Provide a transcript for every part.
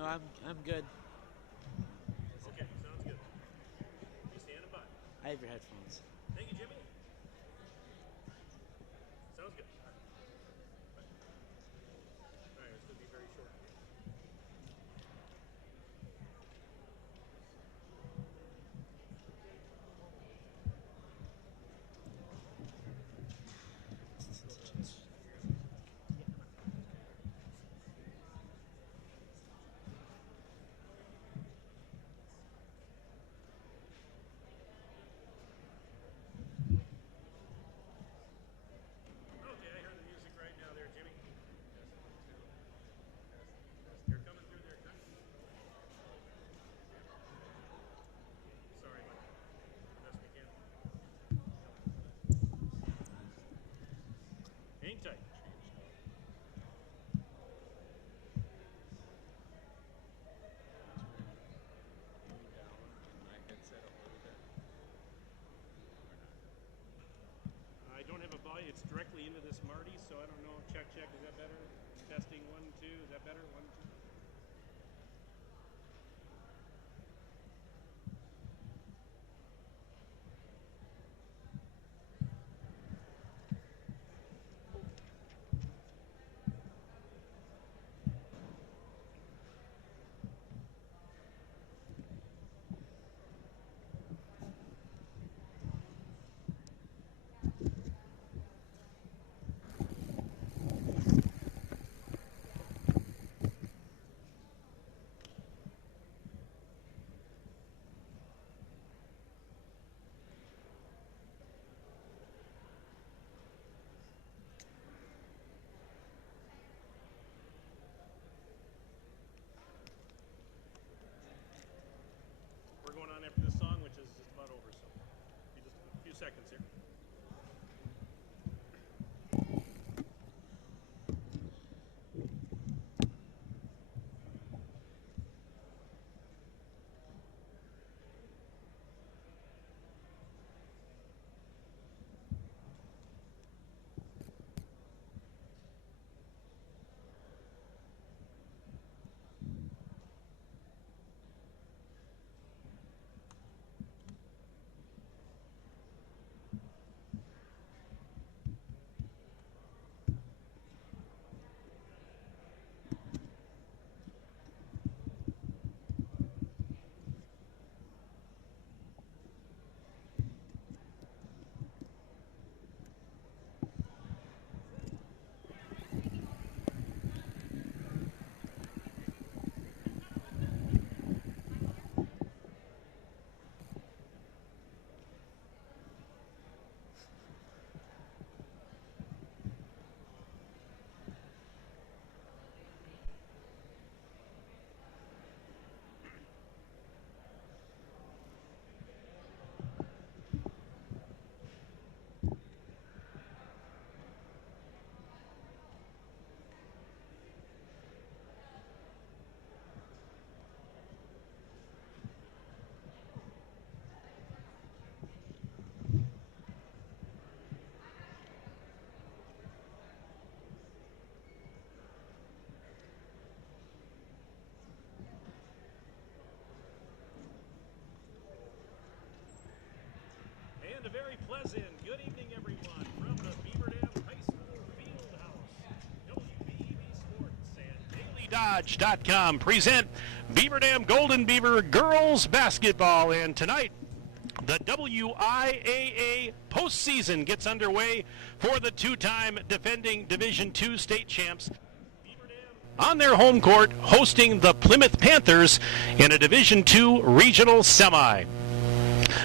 No, I'm good. Okay, sounds good. You standing by? I have your headphones. Thank you, Jimmy. Sounds good. All right, it's going to be very short. Okay, I heard the music right now there, Jimmy. You're coming through there, good. Sorry, Mike. Best we can. Hang tight. I don't have a volume. It's directly into this Marty, so I don't know. Check. Is that better? Testing 1, 2. Is that better? 1, 2. We're going on after this song, which is just about over, so be just a few seconds here. And a very pleasant good evening, everyone, from the Beaver Dam High School Fieldhouse. WBB Sports and DailyDodge.com present Beaver Dam Golden Beaver Girls Basketball. And tonight, the WIAA postseason gets underway for the two-time defending Division II state champs. On their home court, hosting the Plymouth Panthers in a Division II regional semi.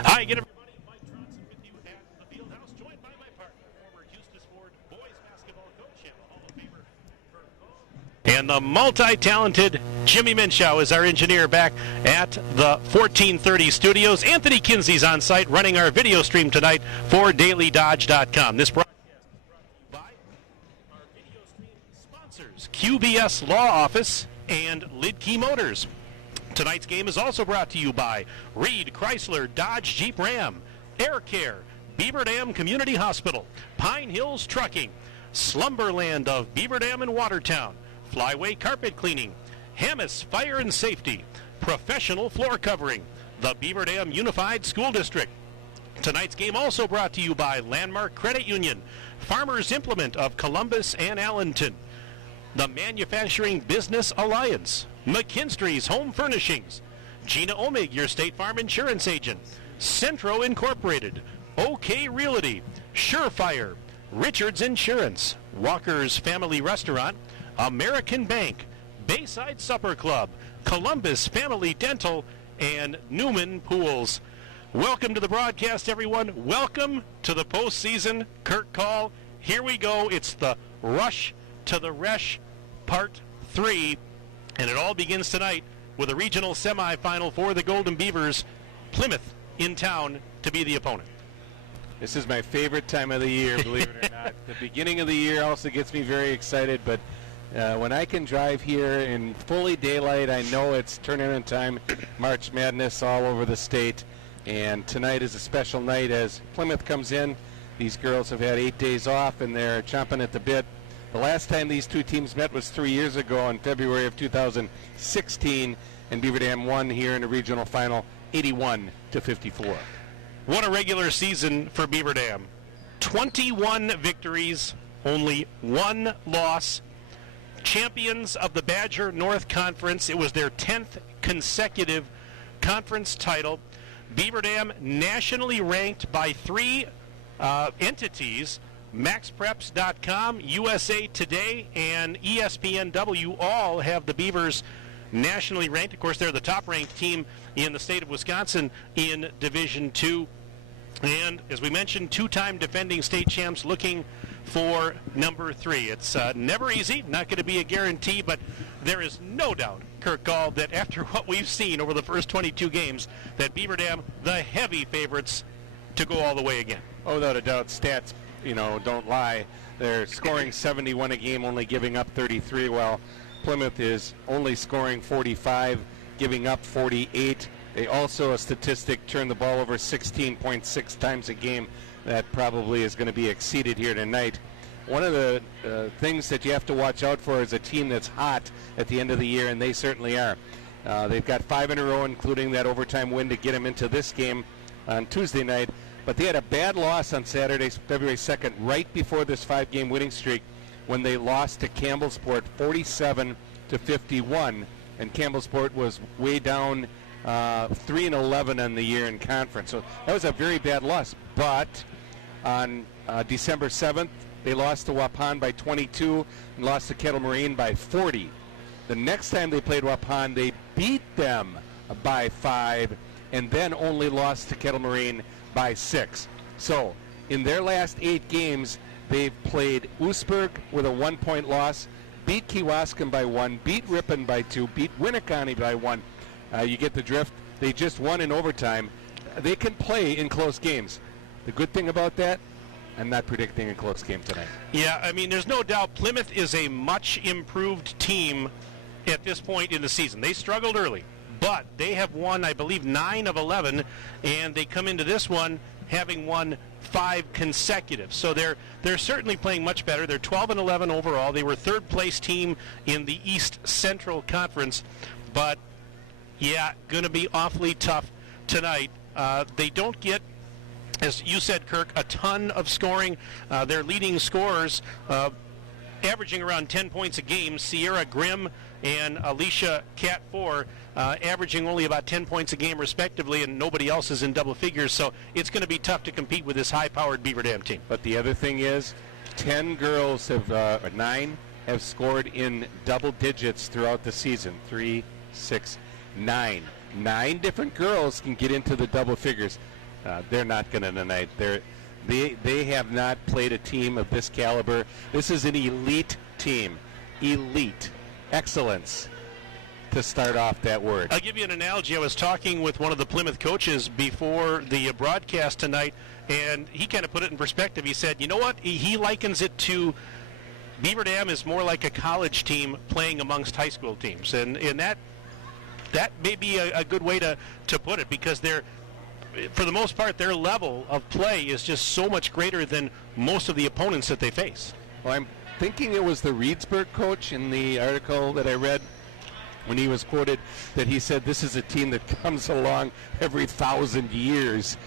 Hi again, everybody. Mike Tronson with you at the Fieldhouse, joined by my partner, former Houston Ford boys basketball coach and Hall of Famer, Kurt Cole. And the multi-talented Jimmy Minshew is our engineer back at the 1430 studios. Anthony Kinsey's on site running our video stream tonight for DailyDodge.com. This broadcast is brought to you by our video stream sponsors, QBS Law Office and Lidkey Motors. Tonight's game is also brought to you by Reed Chrysler Dodge Jeep Ram, Air Care, Beaver Dam Community Hospital, Pine Hills Trucking, Slumberland of Beaver Dam and Watertown, Flyway Carpet Cleaning, Hamas Fire and Safety, Professional Floor Covering, the Beaver Dam Unified School District. Tonight's game also brought to you by Landmark Credit Union, Farmers Implement of Columbus and Allenton, the Manufacturing Business Alliance, McKinstry's Home Furnishings, Gina Omig, your State Farm Insurance Agent, Centro Incorporated, OK Realty, Surefire, Richards Insurance, Walker's Family Restaurant, American Bank, Bayside Supper Club, Columbus Family Dental, and Newman Pools. Welcome to the broadcast, everyone. Welcome to the postseason. Kirk Call, here we go. It's the Rush to the Resh Part 3, and it all begins tonight with a regional semifinal for the Golden Beavers. Plymouth in town to be the opponent. This is my favorite time of the year, believe it or not. The beginning of the year also gets me very excited, but when I can drive here in fully daylight, I know it's tournament time, March Madness all over the state, and tonight is a special night as Plymouth comes in. These girls have had 8 days off, and they're chomping at the bit. The last time these two teams met was 3 years ago in February of 2016, and Beaver Dam won here in the regional final 81-54. What a regular season for Beaver Dam. 21 victories, only 1 loss. Champions of the Badger North Conference. It was their 10th consecutive conference title. Beaver Dam nationally ranked by 3 entities. MaxPreps.com, USA Today, and ESPNW all have the Beavers nationally ranked. Of course, they're the top-ranked team in the state of Wisconsin in Division II. And, as we mentioned, 2-time defending state champs looking for number 3. It's never easy, not going to be a guarantee, but there is no doubt, Kirk Gall, that after what we've seen over the first 22 games, that Beaver Dam, the heavy favorites to go all the way again. Oh, without a doubt, stats, don't lie. They're scoring 71 a game, only giving up 33, while Plymouth is only scoring 45, giving up 48. They also, a statistic, turn the ball over 16.6 times a game. That probably is going to be exceeded here tonight. One of the things that you have to watch out for is a team that's hot at the end of the year, and they certainly are. They've got 5 in a row, including that overtime win to get them into this game on Tuesday night. But they had a bad loss on Saturday, February 2nd, right before this 5-game winning streak, when they lost to Campbellsport 47-51, and Campbellsport was way down 3-11 on the year in conference. So that was a very bad loss. But on December 7th, they lost to Waupun by 22 and lost to Kettle Moraine by 40. The next time they played Waupun, they beat them by 5 and then only lost to Kettle Moraine by 6. So in their last 8 games, they've played Oostburg with a 1-point loss, beat Kewaskum by 1, beat Ripon by 2, beat Winneconne by 1. You get the drift. They just won in overtime. They can play in close games. The good thing about that, I'm not predicting a close game tonight. Yeah, I mean, there's no doubt Plymouth is a much improved team at this point in the season. They struggled early, but they have won, I believe, 9 of 11, and they come into this one having won 5 consecutive. So they're certainly playing much better. They're 12-11 overall. They were third-place team in the East Central Conference, but yeah, going to be awfully tough tonight. They don't get, as you said, Kirk, a ton of scoring. Their leading scorers averaging around 10 points a game, Sierra Grimm and Alicia Cat4, averaging only about 10 points a game respectively, and nobody else is in double figures. So it's going to be tough to compete with this high-powered Beaver Dam team. But the other thing is, 10 girls have, 9 have scored in double digits throughout the season. 3, 6, 9. 9 different girls can get into the double figures. They're not going to tonight. They have not played a team of this caliber. This is an elite team. Elite. Excellence, to start off that word. I'll give you an analogy. I was talking with one of the Plymouth coaches before the broadcast tonight, and he kind of put it in perspective. He said, you know what? He likens it to Beaver Dam is more like a college team playing amongst high school teams. And that may be a good way to put it, because for the most part, their level of play is just so much greater than most of the opponents that they face. Well, I'm thinking it was the Reedsburg coach in the article that I read when he was quoted that he said this is a team that comes along every 1,000 years.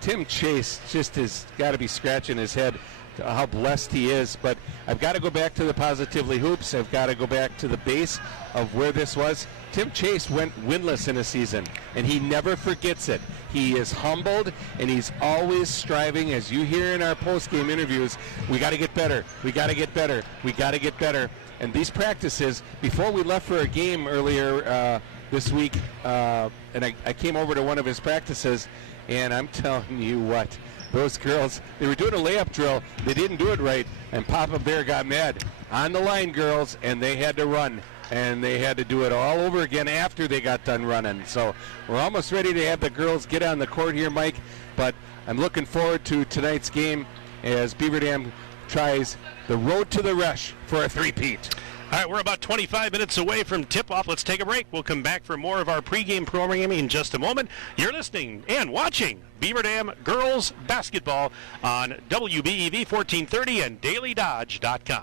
Tim Chase just has got to be scratching his head to how blessed he is. But I've got to go back to the Positively Hoops. I've got to go back to the base of where this was. Tim Chase went winless in a season, and he never forgets it. He is humbled, and he's always striving, as you hear in our post-game interviews, we got to get better, we got to get better, we got to get better. And these practices, before we left for a game earlier this week, and I came over to one of his practices, and I'm telling you what, those girls, they were doing a layup drill, they didn't do it right, and Papa Bear got mad. On the line, girls, and they had to run. And they had to do it all over again after they got done running. So we're almost ready to have the girls get on the court here, Mike. But I'm looking forward to tonight's game as Beaver Dam tries the road to the rush for a three-peat. All right, we're about 25 minutes away from tip-off. Let's take a break. We'll come back for more of our pregame programming in just a moment. You're listening and watching Beaver Dam Girls Basketball on WBEV 1430 and DailyDodge.com.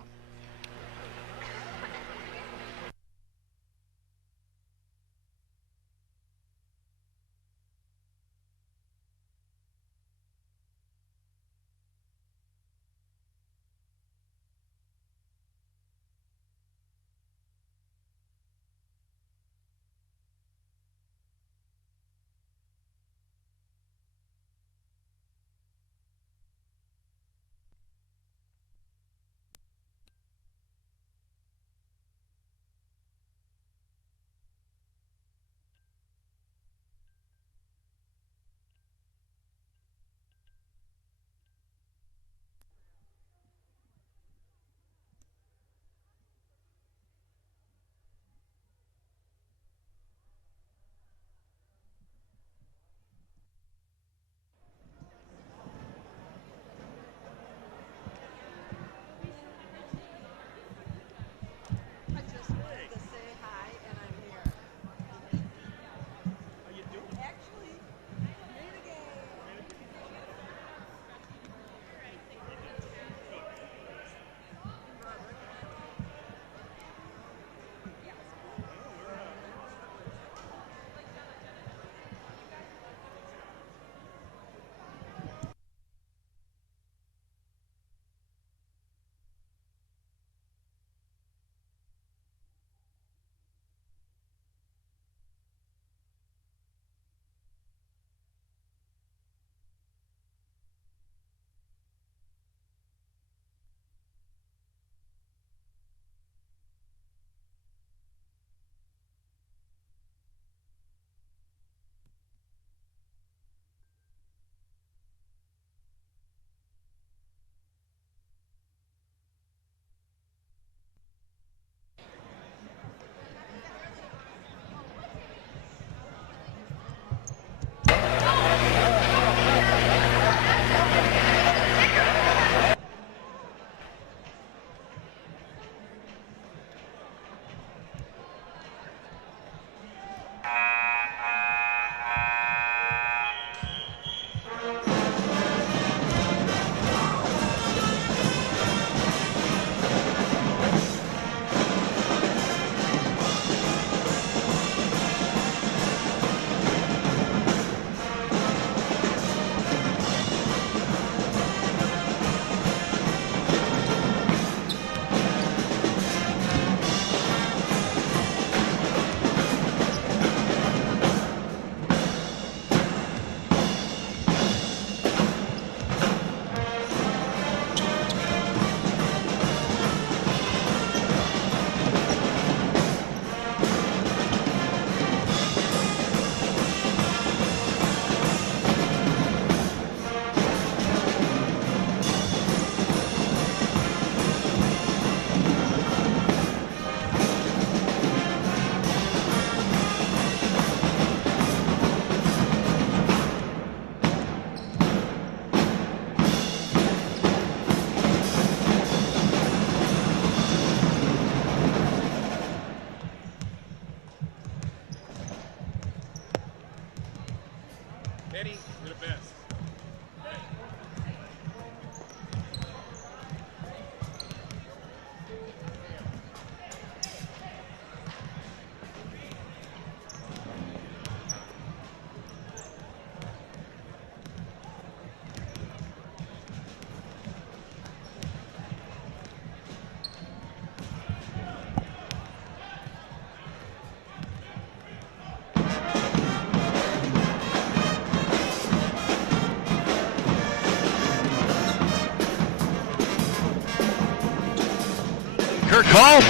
Kirk Hall,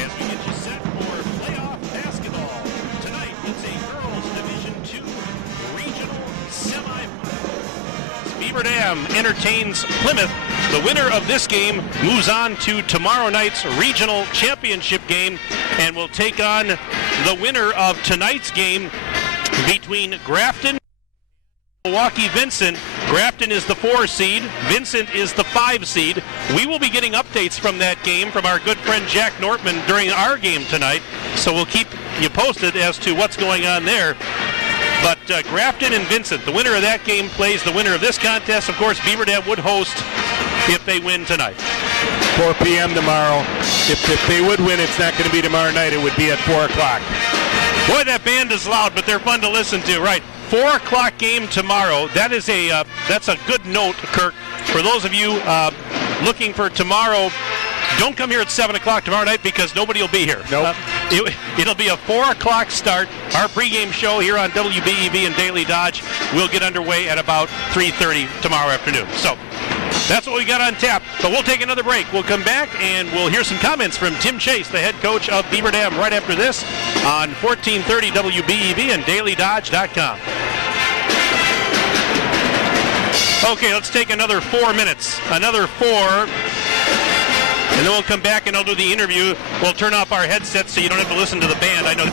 as we get you set for playoff basketball. Tonight, it's a girls Division II regional semifinal. Beaver Dam entertains Plymouth. The winner of this game moves on to tomorrow night's regional championship game and will take on the winner of tonight's game between Grafton and Milwaukee Vincent. Grafton is the 4 seed. Vincent is the 5 seed. We will be getting updates from that game from our good friend Jack Nortman during our game tonight. So we'll keep you posted as to what's going on there. But Grafton and Vincent, the winner of that game plays the winner of this contest. Of course, Beaver Dam would host if they win tonight. 4 p.m. tomorrow. If they would win, it's not going to be tomorrow night. It would be at 4 o'clock. Boy, that band is loud, but they're fun to listen to. Right, 4 o'clock game tomorrow. That is that's a good note, Kirk. For those of you looking for tomorrow, don't come here at 7 o'clock tomorrow night because nobody will be here. Nope. It'll be a 4 o'clock start. Our pregame show here on WBEV and Daily Dodge will get underway at about 3:30 tomorrow afternoon. So that's what we got on tap. But we'll take another break. We'll come back and we'll hear some comments from Tim Chase, the head coach of Beaver Dam, right after this on 1430 WBEV and DailyDodge.com. Okay, let's take another 4 minutes. Another 4. And then we'll come back and I'll do the interview. We'll turn off our headsets so you don't have to listen to the band. I know.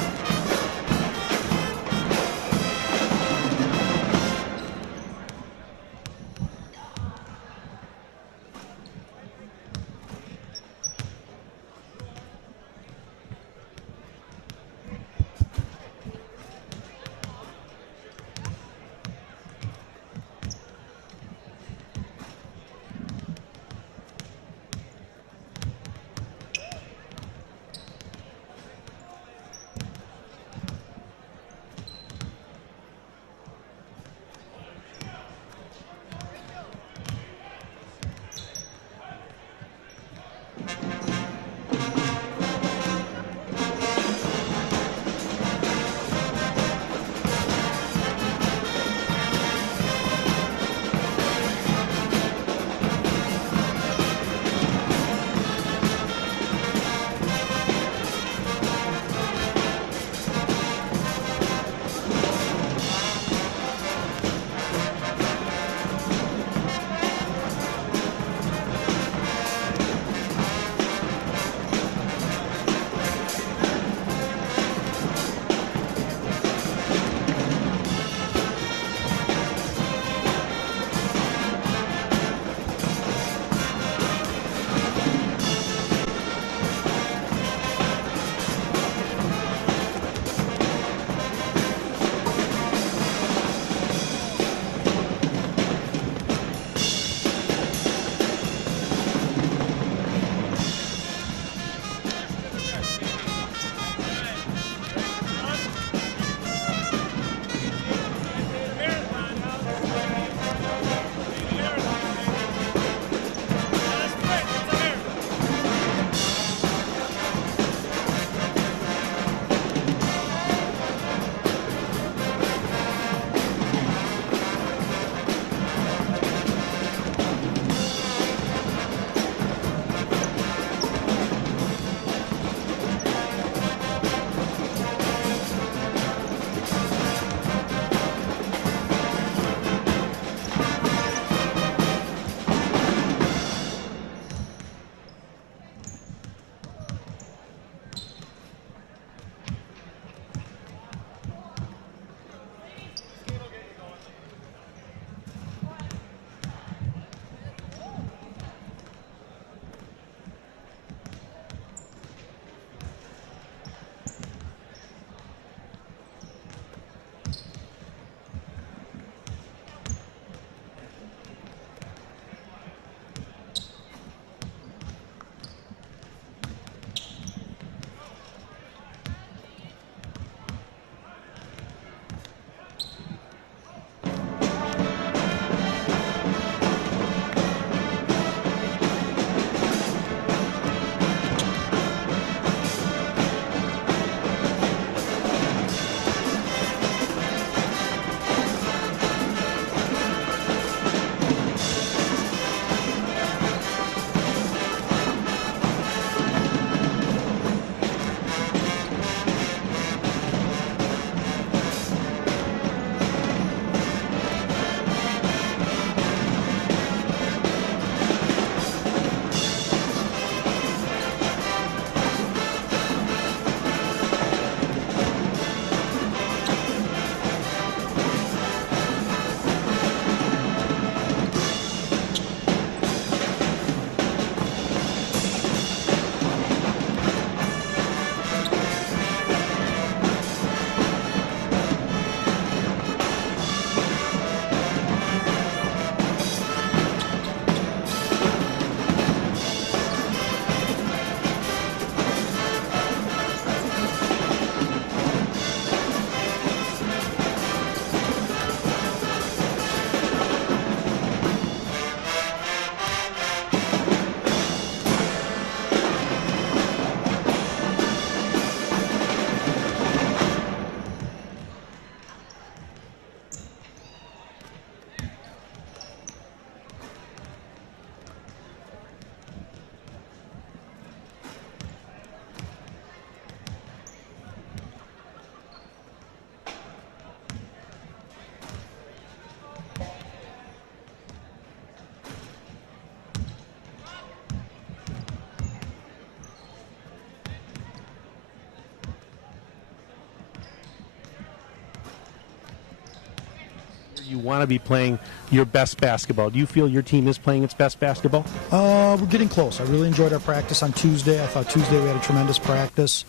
You want to be playing your best basketball. Do you feel your team is playing its best basketball? We're getting close. I really enjoyed our practice on Tuesday. I thought Tuesday we had a tremendous practice.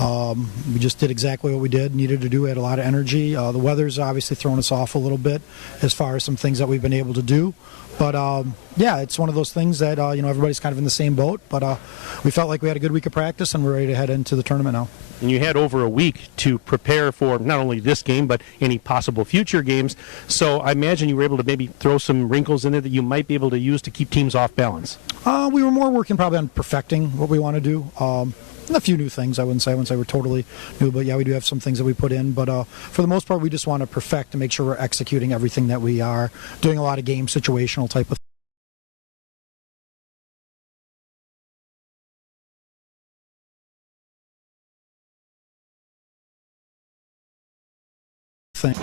We just did exactly what we needed to do. We had a lot of energy. The weather's obviously thrown us off a little bit as far as some things that we've been able to do. But, yeah, it's one of those things that, everybody's kind of in the same boat. But we felt like we had a good week of practice, and we're ready to head into the tournament now. And you had over a week to prepare for not only this game, but any possible future games. So I imagine you were able to maybe throw some wrinkles in there that you might be able to use to keep teams off balance. We were more working probably on perfecting what we want to do. And a few new things, I wouldn't say we're totally new, but yeah, we do have some things that we put in. But for the most part, we just want to perfect to make sure we're executing everything that we are, doing a lot of game situational type of thing.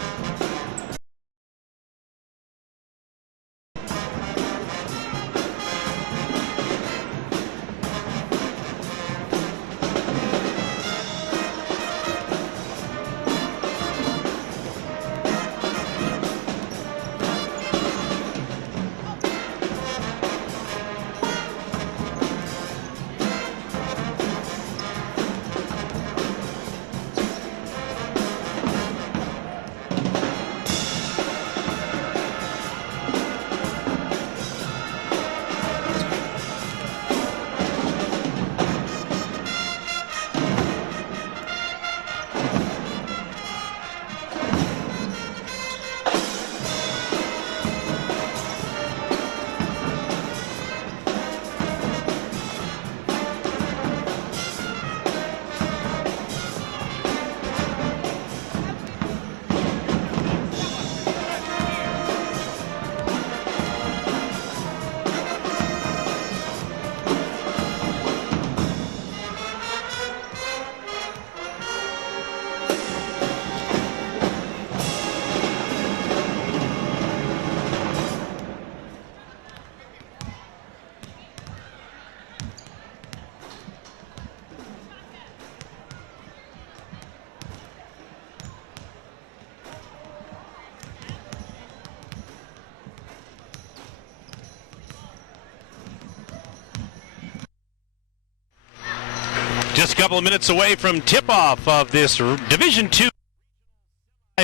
Just a couple of minutes away from tip-off of this Division II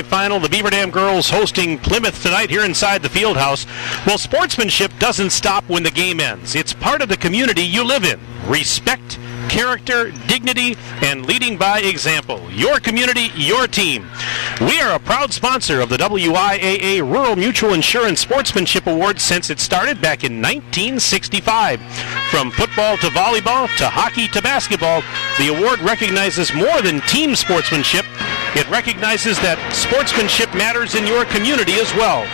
final. The Beaver Dam girls hosting Plymouth tonight here inside the field house. Well, sportsmanship doesn't stop when the game ends. It's part of the community you live in. Respect, character, dignity, and leading by example. Your community, your team. We are a proud sponsor of the WIAA Rural Mutual Insurance Sportsmanship Award since it started back in 1965. From football to volleyball to hockey to basketball, the award recognizes more than team sportsmanship. It recognizes that sportsmanship matters in your community as well.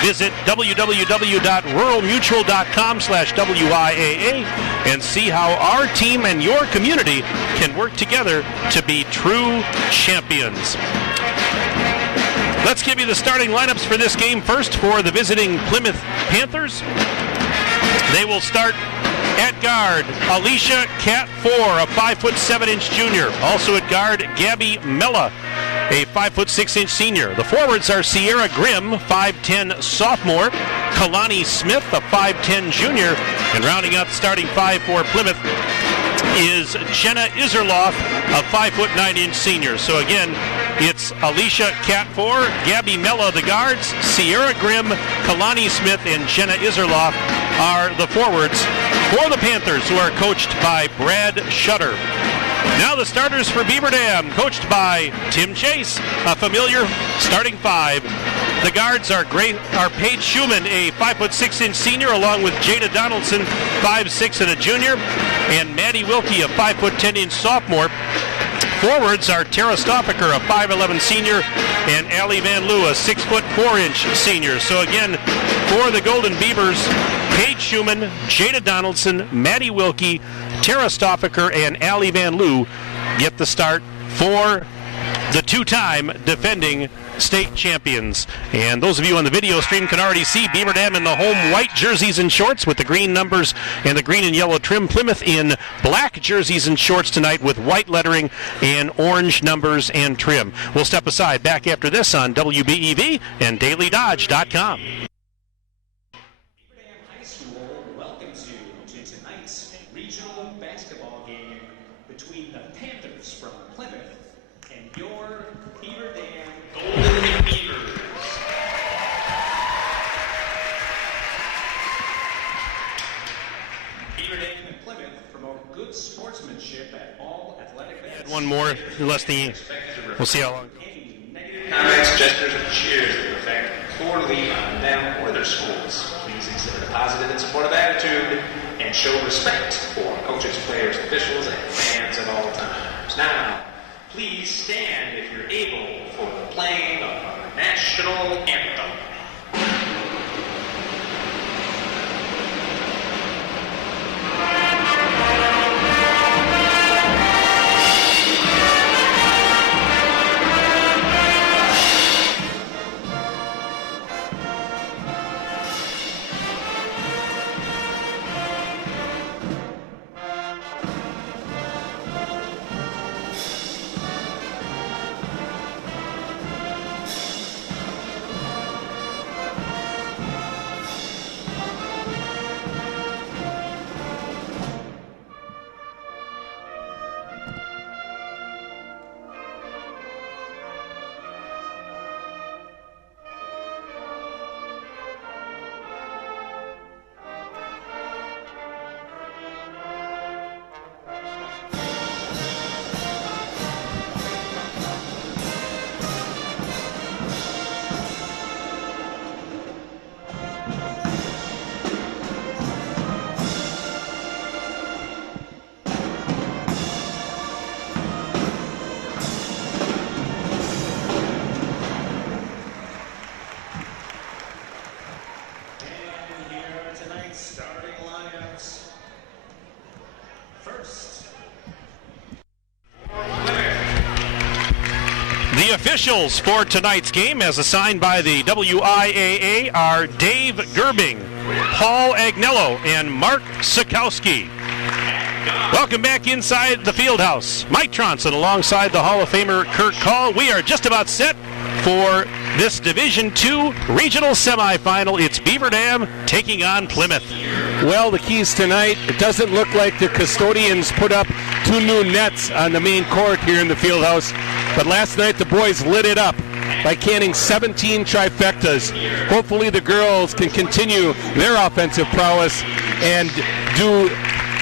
Visit www.ruralmutual.com/WIAA and see how our team and your community can work together to be true champions. Let's give you the starting lineups for this game first for the visiting Plymouth Panthers. They will start at guard, Alicia Cat 4, a 5'7" junior. Also at guard, Gabby Mella, a 5'6" senior. The forwards are Sierra Grimm, 5'10" sophomore, Kalani Smith, a 5'10" junior, and rounding out the starting five for Plymouth is Jenna Iserloff, a 5'9" senior. So again, it's Alicia Cat 4, Gabby Mella the guards, Sierra Grimm, Kalani Smith, and Jenna Iserloff are the forwards for the Panthers, who are coached by Brad Shutter. Now the starters for Beaver Dam, coached by Tim Chase, a familiar starting five. The guards are Paige Schumann, a 5'6" senior, along with Jada Donaldson, 5'6" and a junior, and Maddie Wilkie, a 5'10" sophomore. Forwards are Tara Stoffaker, a 5'11" senior, and Allie Van Loo, a 6'4" senior. So again, for the Golden Beavers, Paige Schumann, Jada Donaldson, Maddie Wilkie, Tara Stoffaker, and Allie Van Loo get the start for the two-time defending state champions. And those of you on the video stream can already see Beaver Dam in the home white jerseys and shorts with the green numbers and the green and yellow trim. Plymouth in black jerseys and shorts tonight with white lettering and orange numbers and trim. We'll step aside. Back after this on WBEV and DailyDodge.com. High School welcomes you to tonight's regional basketball game between the Panthers from Plymouth and your Beaver Dam Golden Beavers. Beaver Dam and Plymouth promote good sportsmanship at all athletic events. One more, less than we'll see how long. Any negative comments, gestures, or cheers that affect poorly on them or their schools. Please exhibit a positive and supportive attitude and show respect for coaches, players, officials, and fans at all times. Now, please stand if you're able for the playing of our national anthem. The officials for tonight's game, as assigned by the WIAA, are Dave Gerbing, Paul Agnello, and Mark Sikowski. Welcome back inside the Fieldhouse. Mike Tronson alongside the Hall of Famer Kirk Call. We are just about set for this Division II regional semifinal. It's Beaver Dam taking on Plymouth. Well, the keys tonight, it doesn't look like the custodians put up 2 new nets on the main court here in the Fieldhouse. But last night the boys lit it up by canning 17 trifectas. Hopefully the girls can continue their offensive prowess and do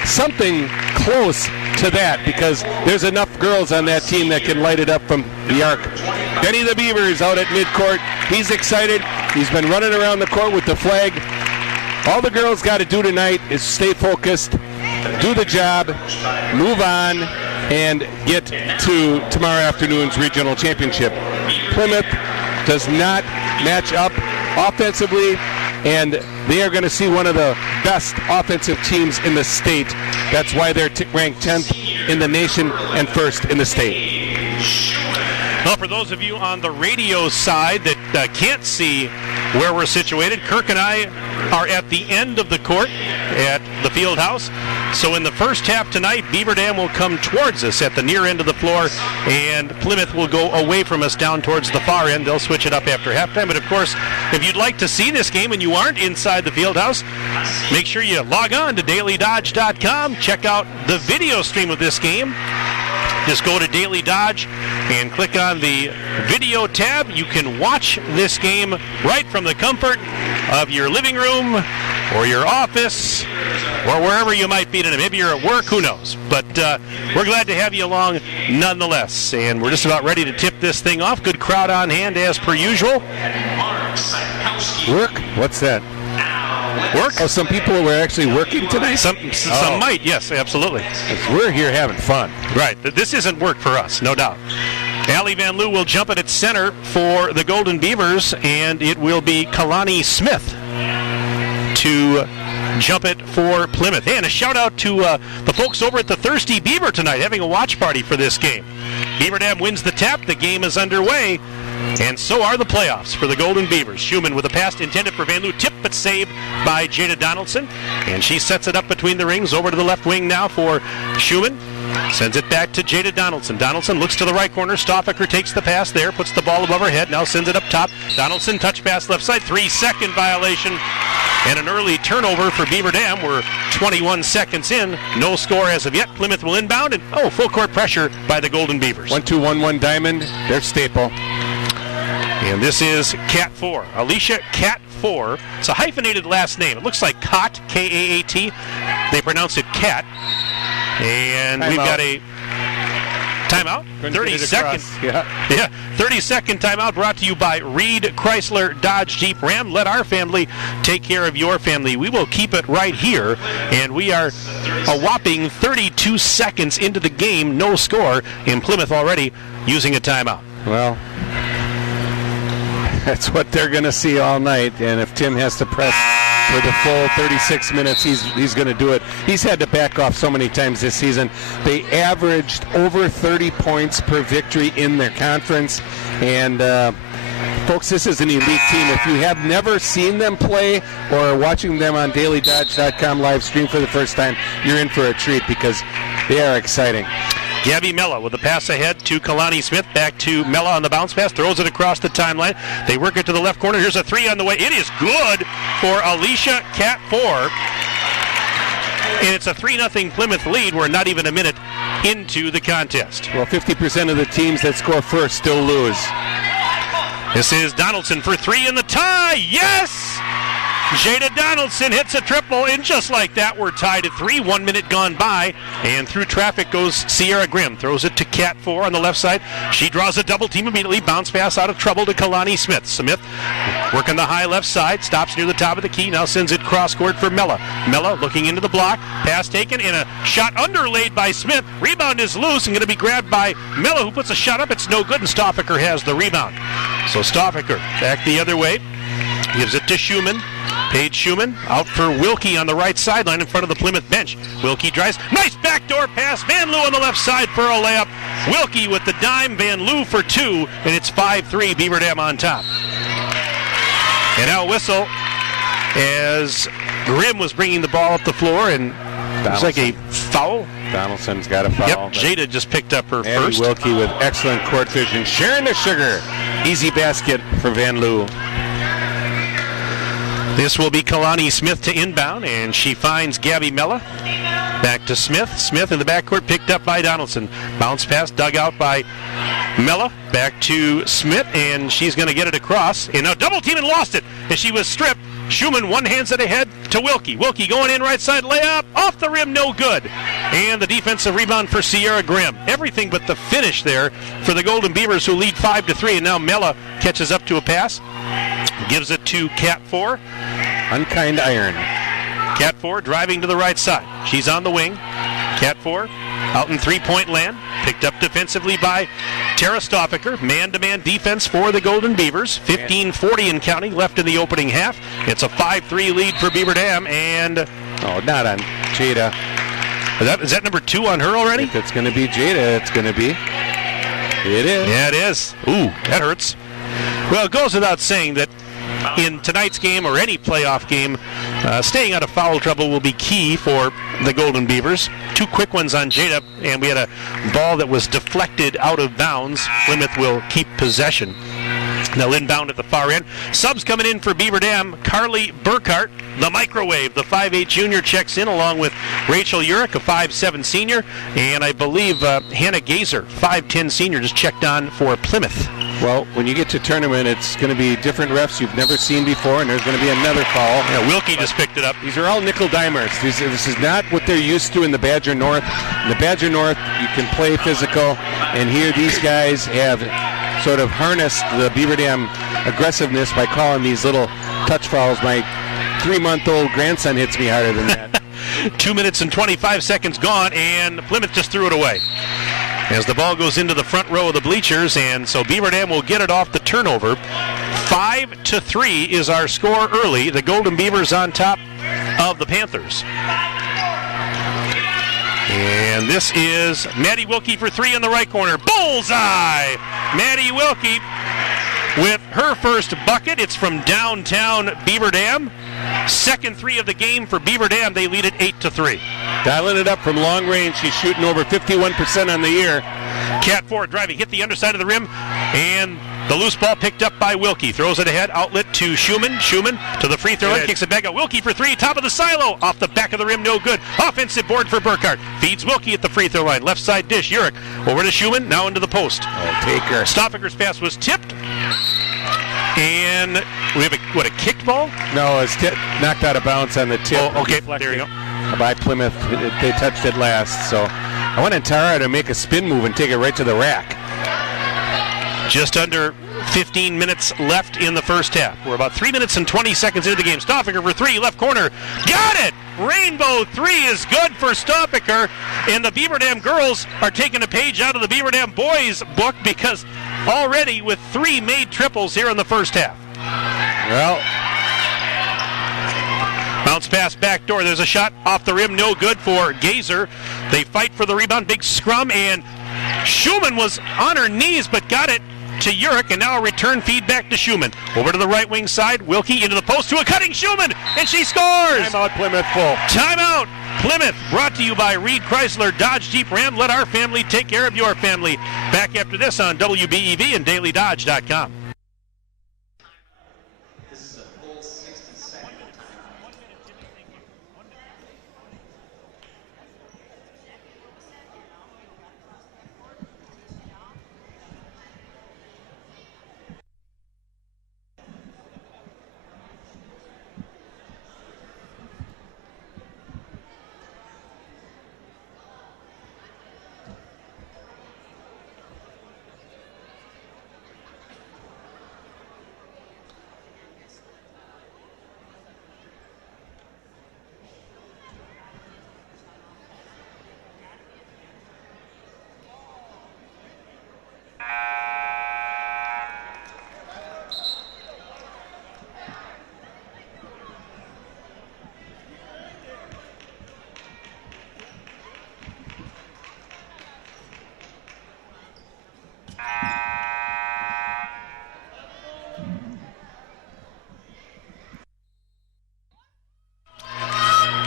something close to that, because there's enough girls on that team that can light it up from the arc. Benny the Beaver is out at midcourt. He's excited. He's been running around the court with the flag. All the girls got to do tonight is stay focused, do the job, move on, and get to tomorrow afternoon's regional championship. Plymouth does not match up offensively, and they are going to see one of the best offensive teams in the state. That's why they're ranked 10th in the nation and 1st in the state. Well, for those of you on the radio side that can't see where we're situated, Kirk and I are at the end of the court at the Fieldhouse. So in the first half tonight, Beaver Dam will come towards us at the near end of the floor, and Plymouth will go away from us down towards the far end. They'll switch it up after halftime. But of course, if you'd like to see this game and you aren't inside the Fieldhouse, make sure you log on to DailyDodge.com. Check out the video stream of this game. Just go to Daily Dodge and click on the video tab. You can watch this game right from the comfort of your living room or your office or wherever you might be today. Maybe you're at work, who knows. But we're glad to have you along nonetheless. And we're just about ready to tip this thing off. Good crowd on hand as per usual. Work? What's that? Work? Oh, some people were actually working tonight? Some might, yes, absolutely. We're here having fun. Right. This isn't work for us, no doubt. Allie Van Loo will jump it at center for the Golden Beavers, and it will be Kalani Smith to jump it for Plymouth. And a shout out to the folks over at the Thirsty Beaver tonight, having a watch party for this game. Beaver Dam wins the tap. The game is underway. And so are the playoffs for the Golden Beavers. Schumann with a pass intended for Van Loo, tipped but saved by Jada Donaldson. And she sets it up between the rings, over to the left wing now for Schumann. Sends it back to Jada Donaldson. Donaldson looks to the right corner. Stoffaker takes the pass there, puts the ball above her head, now sends it up top. Donaldson, touch pass left side, 3-second violation. And an early turnover for Beaver Dam. We're 21 seconds in. No score as of yet. Plymouth will inbound, and full court pressure by the Golden Beavers. 1-2-1-1 diamond, their staple. And this is Cat 4. Alicia Cat 4. It's a hyphenated last name. It looks like Cot, K-A-A-T. They pronounce it Cat. And we've got a timeout. 30-second. Yeah. 30-second timeout brought to you by Reed Chrysler Dodge Jeep Ram. Let our family take care of your family. We will keep it right here. And we are a whopping 32 seconds into the game. No score in Plymouth already using a timeout. Well, that's what they're going to see all night. And if Tim has to press for the full 36 minutes, he's going to do it. He's had to back off so many times this season. They averaged over 30 points per victory in their conference. And, folks, this is an elite team. If you have never seen them play or are watching them on dailydodge.com live stream for the first time, you're in for a treat because they are exciting. Gabby Mella with the pass ahead to Kalani Smith. Back to Mella on the bounce pass. Throws it across the timeline. They work it to the left corner. Here's a three on the way. It is good for Alicia Cat 4. And it's a 3-0 Plymouth lead. We're not even a minute into the contest. Well, 50% of the teams that score first still lose. This is Donaldson for three in the tie. Yes! Jada Donaldson hits a triple, and just like that, we're tied at 3. 1 minute gone by, and through traffic goes Sierra Grimm. Throws it to Cat 4 on the left side. She draws a double team immediately. Bounce pass out of trouble to Kalani Smith. Smith working the high left side. Stops near the top of the key. Now sends it cross court for Mella. Mella looking into the block. Pass taken, and a shot underlaid by Smith. Rebound is loose and going to be grabbed by Mella, who puts a shot up. It's no good, and Stoffaker has the rebound. So Stoffaker back the other way. Gives it to Schumann. Paige Schumann out for Wilkie on the right sideline in front of the Plymouth bench. Wilkie drives. Nice backdoor pass. Van Loo on the left side for a layup. Wilkie with the dime. Van Loo for 2. And it's 5-3. Beaver Dam on top. And now whistle as Grimm was bringing the ball up the floor. And it was like a foul. Donaldson's got a foul. Yep, Jada just picked up her first. Wilkie with excellent court vision. Sharing the sugar. Easy basket for Van Loo. This will be Kalani Smith to inbound, and she finds Gabby Mella. Back to Smith. Smith in the backcourt, picked up by Donaldson. Bounce pass dug out by Mella. Back to Smith, and she's going to get it across. And a double team and lost it as she was stripped. Schumann one hands it ahead to Wilkie. Wilkie going in right side layup. Off the rim, no good. And the defensive rebound for Sierra Grimm. Everything but the finish there for the Golden Beavers, who lead 5-3. And now Mella catches up to a pass. Gives it to Cat 4. Unkind iron. Cat 4 driving to the right side. She's on the wing. Cat 4 out in three-point land. Picked up defensively by Tara Stoffaker. Man-to-man defense for the Golden Beavers. 15:40 and counting left in the opening half. It's a 5-3 lead for Beaver Dam. And oh, not on Jada. Is that number 2 on her already? If it's going to be Jada, it's going to be. It is. Yeah, it is. Ooh, that hurts. Well, it goes without saying that in tonight's game or any playoff game, staying out of foul trouble will be key for the Golden Beavers. 2 quick ones on Jada, and we had a ball that was deflected out of bounds. Plymouth will keep possession. They'll inbound at the far end. Subs coming in for Beaver Dam. Carly Burkhart, the microwave, the 5'8 junior, checks in along with Rachel Urich, a 5'7 senior, and I believe Hannah Gazer, 5'10 senior, just checked on for Plymouth. Well, when you get to tournament, it's going to be different refs you've never seen before, and there's going to be another call. Yeah, Wilkie just picked it up. These are all nickel dimers. This is not what they're used to in the Badger North. In the Badger North, you can play physical, and here these guys have sort of harnessed the Beaver Dam aggressiveness by calling these little touch fouls. My 3-month-old grandson hits me harder than that. 2 minutes and 25 seconds gone, and Plymouth just threw it away as the ball goes into the front row of the bleachers, and so Beaver Dam will get it off the turnover. 5-3 is our score early. The Golden Beavers on top of the Panthers. And this is Maddie Wilkie for three in the right corner. Bullseye! Maddie Wilkie with her first bucket. It's from downtown Beaver Dam. Second three of the game for Beaver Dam. They lead it 8-3. Dialing it up from long range. She's shooting over 51% on the year. Cat Ford driving, hit the underside of the rim, and the loose ball picked up by Wilkie. Throws it ahead, outlet to Schumann. Schumann to the free throw line, kicks it back out. Wilkie for three, top of the silo, off the back of the rim, no good. Offensive board for Burkhart. Feeds Wilkie at the free throw line. Left side dish, Urich over to Schumann, now into the post. Take her. Stoffaker's pass was tipped. And we have a kicked ball? No, it's knocked out of bounds on the tip. Oh, okay, there you go. By Plymouth. They touched it last, so I want Antara to make a spin move and take it right to the rack. Just under 15 minutes left in the first half. We're about 3 minutes and 20 seconds into the game. Stoffaker for three, left corner. Got it! Rainbow three is good for Stoffaker. And the Beaver Dam girls are taking a page out of the Beaver Dam boys book because already with three made triples here in the first half. Well, bounce pass back door. There's a shot off the rim. No good for Gazer. They fight for the rebound. Big scrum. And Schumann was on her knees but got it to Urich. And now a return feed back to Schumann. Over to the right wing side. Wilkie into the post to a cutting Schumann. And she scores. Timeout Plymouth full. Timeout Plymouth. Brought to you by Reed Chrysler Dodge Jeep Ram. Let our family take care of your family. Back after this on WBEV and DailyDodge.com.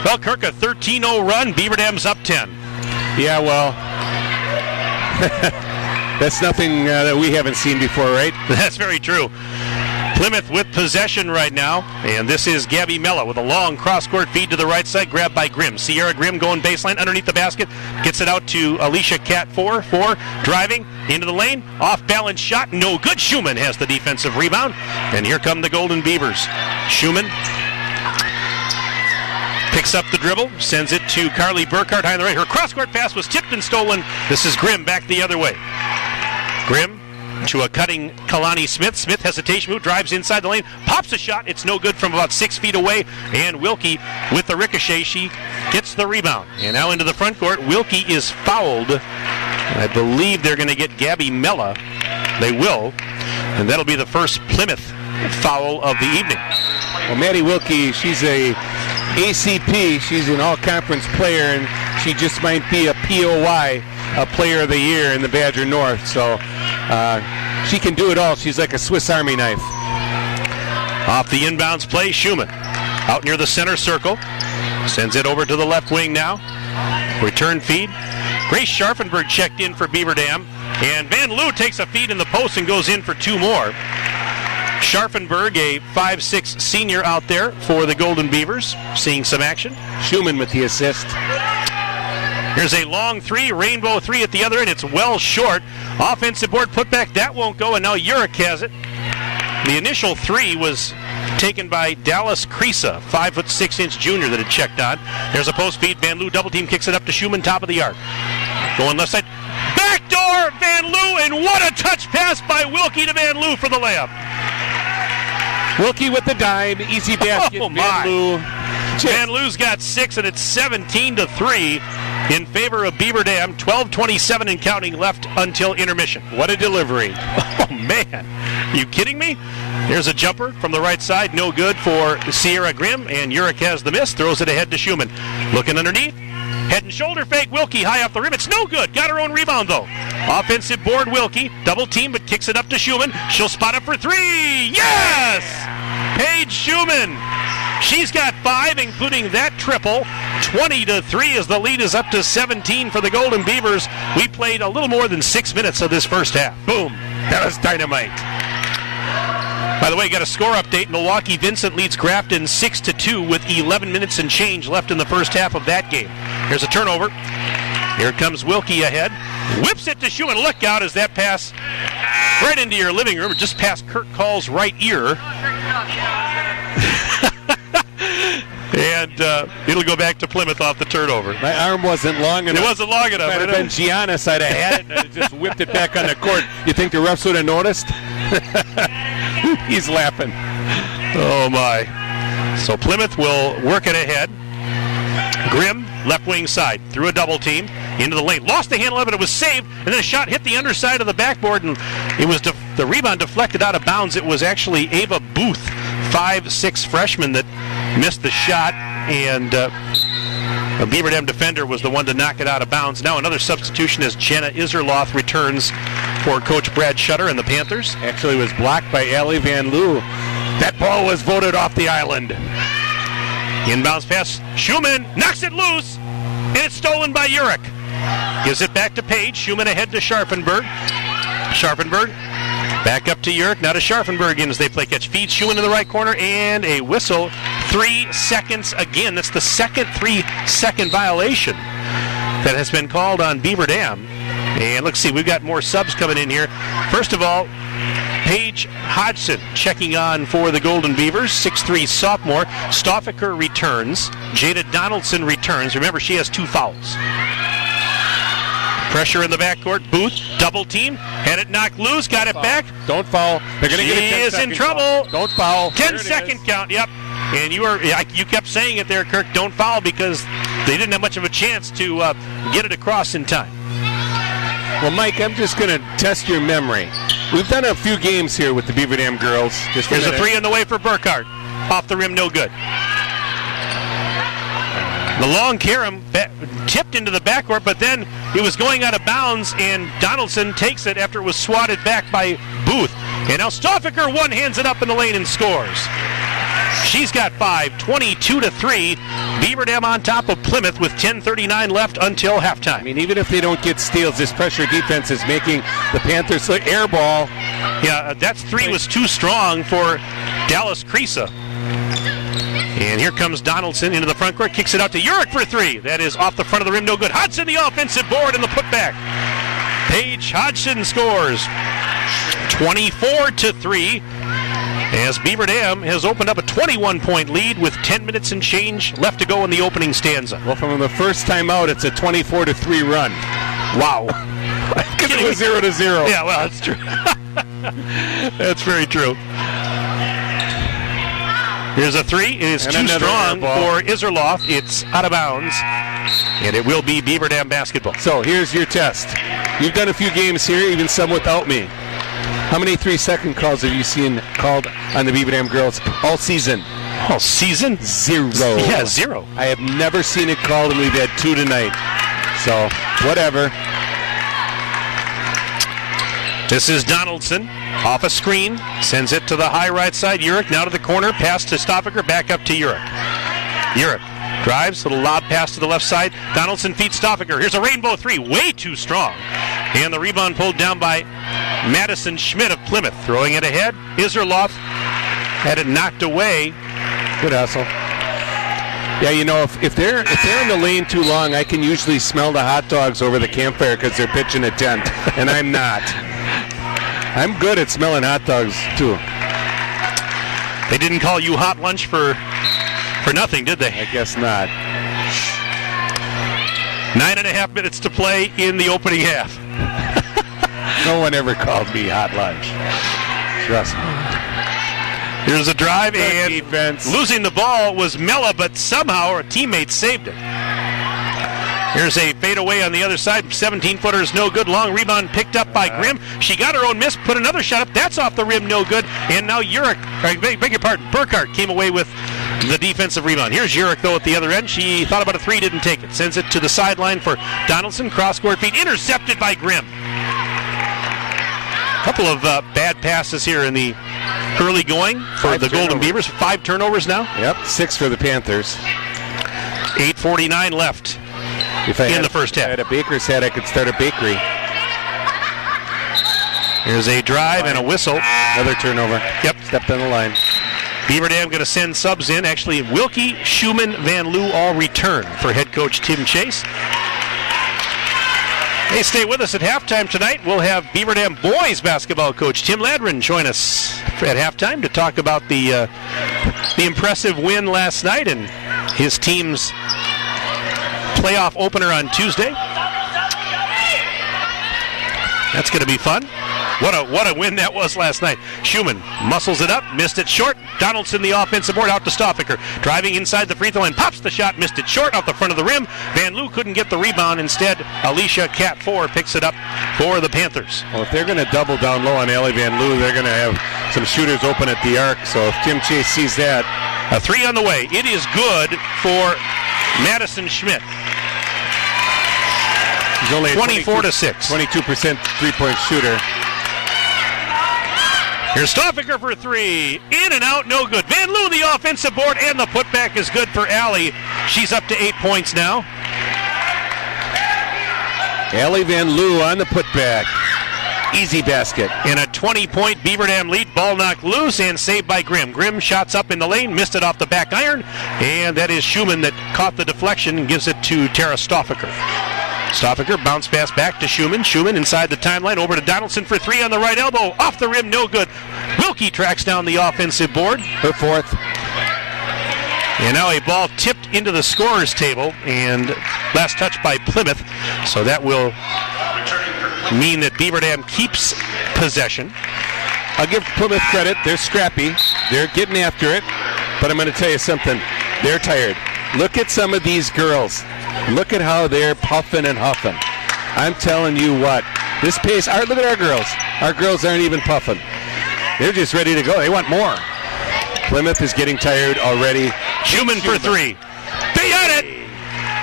Well, Kirk, a 13-0 run. Beaver Dam's up 10. Yeah, well, that's nothing that we haven't seen before, right? That's very true. Plymouth with possession right now, and this is Gabby Mella with a long cross-court feed to the right side, grabbed by Grimm. Sierra Grimm going baseline underneath the basket, gets it out to Alicia Cat 4, driving into the lane, off-balance shot, no good. Schumann has the defensive rebound, and here come the Golden Beavers. Schumann picks up the dribble, sends it to Carly Burkhart high on the right. Her cross-court pass was tipped and stolen. This is Grimm back the other way. Grimm to a cutting Kalani Smith. Smith hesitation move, drives inside the lane, pops a shot. It's no good from about 6 feet away. And Wilkie with the ricochet. She gets the rebound. And now into the front court. Wilkie is fouled. I believe they're going to get Gabby Mella. They will. And that'll be the first Plymouth foul of the evening. Well, Maddie Wilkie, she's a ACP. She's an all-conference player, and she just might be a POY, a player of the year in the Badger North. So she can do it all. She's like a Swiss Army knife. Off the inbounds play, Schumann out near the center circle. Sends it over to the left wing now. Return feed. Grace Scharfenberg checked in for Beaver Dam. And Van Loo takes a feed in the post and goes in for two more. Scharfenberg, a 5'6" senior out there for the Golden Beavers, seeing some action. Schumann with the assist. Here's a long three, rainbow three at the other end. It's well short. Offensive board putback, that won't go, and now Urich has it. The initial three was taken by Dallas Creasa, 5'6" junior that had checked on. There's a post feed. Van Loo double team kicks it up to Schumann, top of the arc. Going left side. Backdoor Van Loo, and what a touch pass by Wilkie to Van Loo for the layup. Wilkie with the dime, easy basket. Oh, Van Loo. Van Loo's got 6, and it's 17-3 in favor of Beaver Dam. 12:27 and counting left until intermission. What a delivery. Oh, man. Are you kidding me? There's a jumper from the right side. No good for Sierra Grimm, and Urich has the miss. Throws it ahead to Schumann. Looking underneath. Head and shoulder fake. Wilkie high off the rim. It's no good. Got her own rebound, though. Offensive board, Wilkie. Double team, but kicks it up to Schumann. She'll spot up for three. Yes! Paige Schumann. She's got 5, including that triple. 20-3 as the lead is up to 17 for the Golden Beavers. We played a little more than 6 minutes of this first half. Boom. That was dynamite. By the way, got a score update. Milwaukee Vincent leads Grafton 6-2 with 11 minutes and change left in the first half of that game. Here's a turnover. Here comes Wilkie ahead. Whips it to Schumann. Look out as that pass right into your living room, just past Kurt Call's right ear. And it'll go back to Plymouth off the turnover. My arm wasn't long enough. It wasn't long enough. If I'd have been Giannis, I'd have had it and I'd just whipped it back on the court. You think the refs would have noticed? He's laughing. Oh, my. So Plymouth will work it ahead. Grimm, left wing side, through a double team, into the lane. Lost the handle of it. It was saved, and then a shot hit the underside of the backboard, and it was the rebound deflected out of bounds. It was actually Ava Booth, 5'6" freshman, that missed the shot, and a Beaver Dam defender was the one to knock it out of bounds. Now another substitution as Jenna Iserloth returns for Coach Brad Shutter and the Panthers. Actually, it was blocked by Allie Van Loo. That ball was voted off the island. Inbounds pass. Schumann knocks it loose, and it's stolen by Urich. Gives it back to Page. Schumann ahead to Scharfenberg. Scharfenberg back up to Urich. Now to Scharfenberg as they play catch. Feeds Schumann in the right corner, and a whistle. 3 seconds again. That's the second 3-second violation that has been called on Beaver Dam. And let's see, we've got more subs coming in here. First of all, Paige Hodgson checking on for the Golden Beavers, 6'3" sophomore. Stoffaker returns. Jada Donaldson returns. Remember, she has 2 fouls. Pressure in the backcourt. Booth, double team. Had it knocked loose, got it back. Don't foul. They're going to get a 10-second is in trouble. Count. Don't foul. 10-second count, yep. And you kept saying it there, Kirk, don't foul, because they didn't have much of a chance to get it across in time. Well, Mike, I'm just going to test your memory. We've done a few games here with the Beaver Dam girls. There's a 3 on the way for Burkhardt. Off the rim, no good. The long carom tipped into the backcourt, but then it was going out of bounds, and Donaldson takes it after it was swatted back by Booth. And now Stoffaker one-hands it up in the lane and scores. She's got 5, 22-3. Beaver Dam on top of Plymouth with 10:39 left until halftime. I mean, even if they don't get steals, this pressure defense is making the Panthers air ball. Yeah, that 3 was too strong for Dallas Creasa. And here comes Donaldson into the front court, kicks it out to Urich for 3. That is off the front of the rim, no good. Hodgson the offensive board and the putback. Paige Hodgson scores 24-3. As Beaver Dam has opened up a 21-point lead with 10 minutes and change left to go in the opening stanza. Well, from the first time out, it's a 24-3 run. Wow. Because it was 0-0. Yeah, well, that's true. That's very true. Here's a 3. It is too strong for Iserloth. It's out of bounds, and it will be Beaver Dam basketball. So here's your test. You've done a few games here, even some without me. How many 3-second calls have you seen called on the Beaver Dam girls all season? All season? 0. Yeah, 0. I have never seen it called, and we've had 2 tonight. So, whatever. This is Donaldson. Off a screen. Sends it to the high right side. Urich now to the corner. Pass to Stoffaker. Back up to Urich. Urich drives. Little lob pass to the left side. Donaldson feeds Stoffaker. Here's a rainbow 3. Way too strong. And the rebound pulled down by Madison Schmidt of Plymouth. Throwing it ahead. Iserloth had it knocked away. Good hustle. Yeah, you know, if they're in the lane too long, I can usually smell the hot dogs over the campfire because they're pitching a tent, and I'm not. I'm good at smelling hot dogs, too. They didn't call you hot lunch for nothing, did they? I guess not. 9.5 minutes to play in the opening half. No one ever called me hot lunch. Trust me. Here's a drive, and defense. Losing the ball was Mella, but somehow her teammate saved it. Here's a fadeaway on the other side. 17-footer is no good. Long rebound picked up by Grimm. She got her own miss, put another shot up. That's off the rim, no good. And now Burkhardt came away with the defensive rebound. Here's Jurek, though, at the other end. She thought about a three, didn't take it. Sends it to the sideline for Donaldson. Cross-court feed, intercepted by Grimm. Couple of bad passes here in the early going for the Golden Beavers. 5 turnovers now. Yep, 6 for the Panthers. 8:49 left in the first half. If I had a baker's head, I could start a bakery. Here's a drive and a whistle. Another turnover. Yep. Stepped on the line. Beaver Dam going to send subs in. Actually, Wilkie, Schumann, Van Loo all return for head coach Tim Chase. Hey, stay with us at halftime tonight. We'll have Beaver Dam boys basketball coach Tim Ladrin join us at halftime to talk about the impressive win last night and his team's playoff opener on Tuesday. That's going to be fun. What a win that was last night. Schumann muscles it up, missed it short. Donaldson, the offensive board, out to Stoffaker. Driving inside the free throw line, pops the shot, missed it short off the front of the rim. Van Loo couldn't get the rebound. Instead, Alicia Cat 4 picks it up for the Panthers. Well, if they're going to double down low on Allie Van Loo, they're going to have some shooters open at the arc. So if Tim Chase sees that. A 3 on the way. It is good for Madison Schmidt. He's only 24-6. 22% three-point shooter. Here's Stoffaker for 3. In and out, no good. Van Loo, the offensive board, and the putback is good for Allie. She's up to 8 points now. Allie Van Loo on the putback. Easy basket. In a 20-point Beaver Dam lead, ball knocked loose and saved by Grimm. Grimm shots up in the lane, missed it off the back iron, and that is Schumann that caught the deflection and gives it to Tara Stoffaker. Stoffaker bounce pass back to Schumann. Schumann inside the timeline, over to Donaldson for 3 on the right elbow. Off the rim, no good. Wilkie tracks down the offensive board. Her 4th. And now a ball tipped into the scorer's table, and last touch by Plymouth. So that will mean that Beaver Dam keeps possession. I'll give Plymouth credit. They're scrappy. They're getting after it. But I'm going to tell you something. They're tired. Look at some of these girls. Look at how they're puffing and huffing. I'm telling you what. This pace. Look at our girls. Our girls aren't even puffing. They're just ready to go. They want more. Plymouth is getting tired already. Schumann for 3. They had it.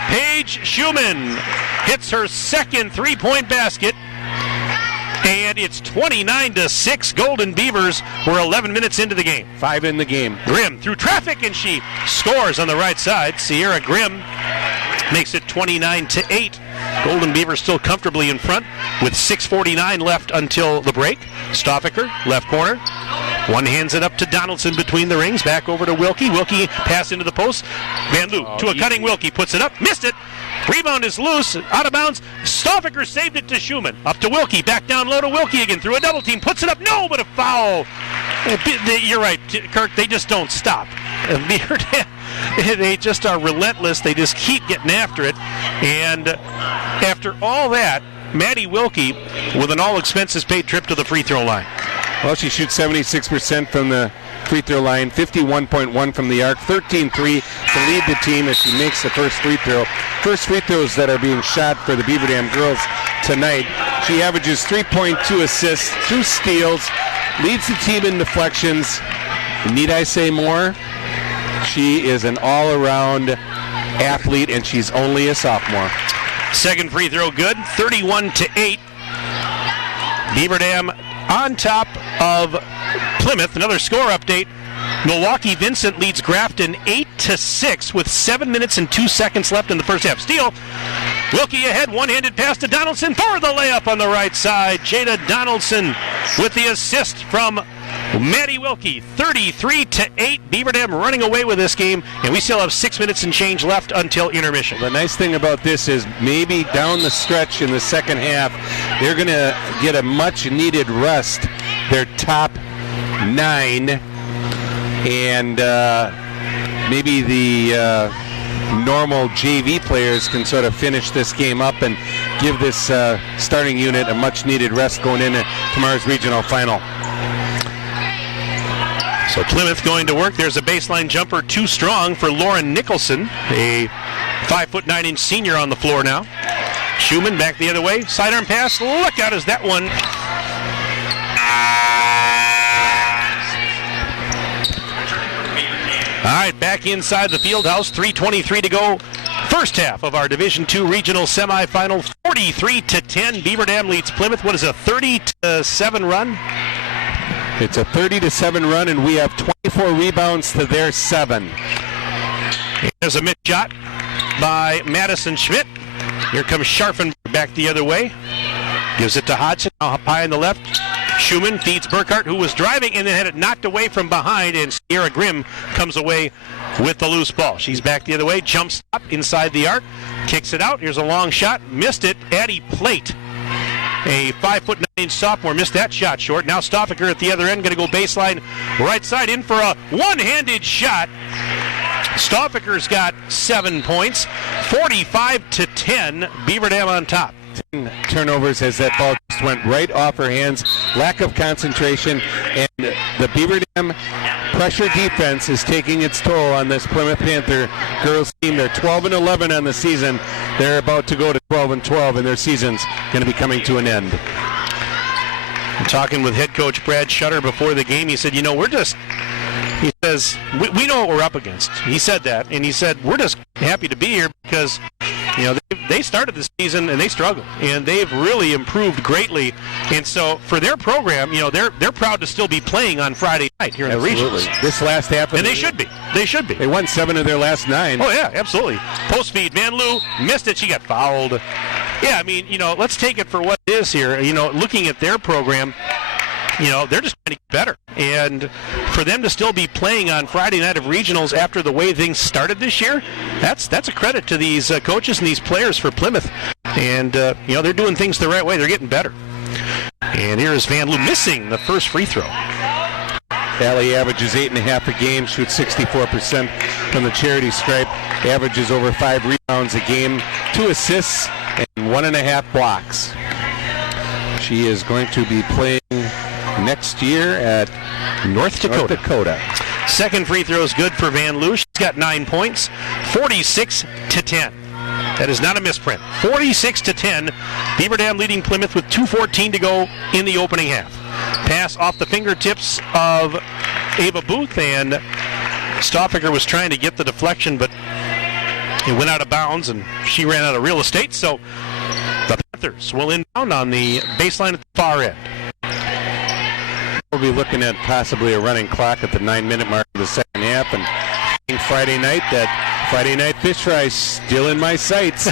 Paige Schumann hits her second three-point basket. And it's 29-6 Golden Beavers. We're 11 minutes into the game. 5 in the game. Grimm through traffic, and she scores on the right side. Sierra Grimm makes it 29-8. Golden Beavers still comfortably in front with 6:49 left until the break. Stoffaker, left corner. One hands it up to Donaldson between the rings. Back over to Wilkie. Wilkie pass into the post. Van Loo to a cutting Wilkie. Puts it up. Missed it. Rebound is loose. Out of bounds. Stoffaker saved it to Schumann. Up to Wilkie. Back down low to Wilkie again. Through a double team. Puts it up. No, but a foul. You're right, Kirk. They just don't stop. They just are relentless. They just keep getting after it. And after all that, Maddie Wilkie with an all-expenses-paid trip to the free throw line. Well, she shoots 76% from the free throw line, 51.1 from the arc, 13-3 to lead the team as she makes the first free throw. First free throws that are being shot for the Beaver Dam girls tonight. She averages 3.2 assists, 2 steals, leads the team in deflections. Need I say more? She is an all-around athlete, and she's only a sophomore. Second free throw good, 31-8. Beaver Dam on top of Plymouth. Another score update. Milwaukee Vincent leads Grafton 8-6 with 7 minutes and 2 seconds left in the first half. Steele. Wilkie ahead, one-handed pass to Donaldson for the layup on the right side. Jada Donaldson with the assist from Maddie Wilkie, 33-8. Beaver Dam running away with this game, and we still have 6 minutes and change left until intermission. The nice thing about this is maybe down the stretch in the second half, they're going to get a much-needed rest. Their top 9, and maybe the normal JV players can sort of finish this game up and give this starting unit a much-needed rest going into tomorrow's regional final. So Plymouth going to work. There's a baseline jumper too strong for Lauren Nicholson, a 5'9" senior on the floor now. Schumann back the other way. Sidearm pass. Look out as that one. right, back inside the field house. 3:23 to go. First half of our Division II regional semifinal. 43-10. Beaver Dam leads Plymouth. What is a 30-7 run? It's a 30-7 run, and we have 24 rebounds to their 7. There's a missed shot by Madison Schmidt. Here comes Scharfenberg back the other way. Gives it to Hodgson, now up high on the left. Schumann feeds Burkhart, who was driving and then had it knocked away from behind, and Sierra Grimm comes away with the loose ball. She's back the other way, jumps up inside the arc, kicks it out. Here's a long shot, missed it. Addie Plate, a 5'9" sophomore, missed that shot short. Now Stoffaker at the other end, going to go baseline right side in for a one-handed shot. Stoffaker's got 7 points, 45-10. Beaver Dam on top. 10 turnovers as that ball just went right off her hands. Lack of concentration, and the Beaver Dam pressure defense is taking its toll on this Plymouth Panther girls team. They're 12-11 on the season. They're about to go to 12-12, and their season's going to be coming to an end. Talking with head coach Brad Shutter before the game, he said, he says, we know what we're up against. He said that, and he said, we're just happy to be here because, they started the season and they struggled, and they've really improved greatly. And so for their program, they're proud to still be playing on Friday night here in the regions. This last half of and they should be. They should be. They won 7 of their last 9. Oh, yeah, absolutely. Post feed. Van Loo missed it. She got fouled. Yeah, let's take it for what it is here. Looking at their program, they're just trying to get better. And for them to still be playing on Friday night of regionals after the way things started this year, that's a credit to these coaches and these players for Plymouth. And, they're doing things the right way. They're getting better. And here is Van Loo missing the first free throw. Allie averages 8.5 a game, shoots 64% from the charity stripe, averages over 5 rebounds a game, 2 assists, and 1.5 blocks. She is going to be playing next year at North Dakota. Second free throw is good for Van Loo. She's got 9 points, 46-10. That is not a misprint. 46-10. Beaver Dam leading Plymouth with 2:14 to go in the opening half. Pass off the fingertips of Ava Booth, and Stoffaker was trying to get the deflection, but it went out of bounds, and she ran out of real estate. So the Panthers will inbound on the baseline at the far end. We'll be looking at possibly a running clock at the 9-minute mark of the second half, and Friday night, that Friday night fish fry still in my sights.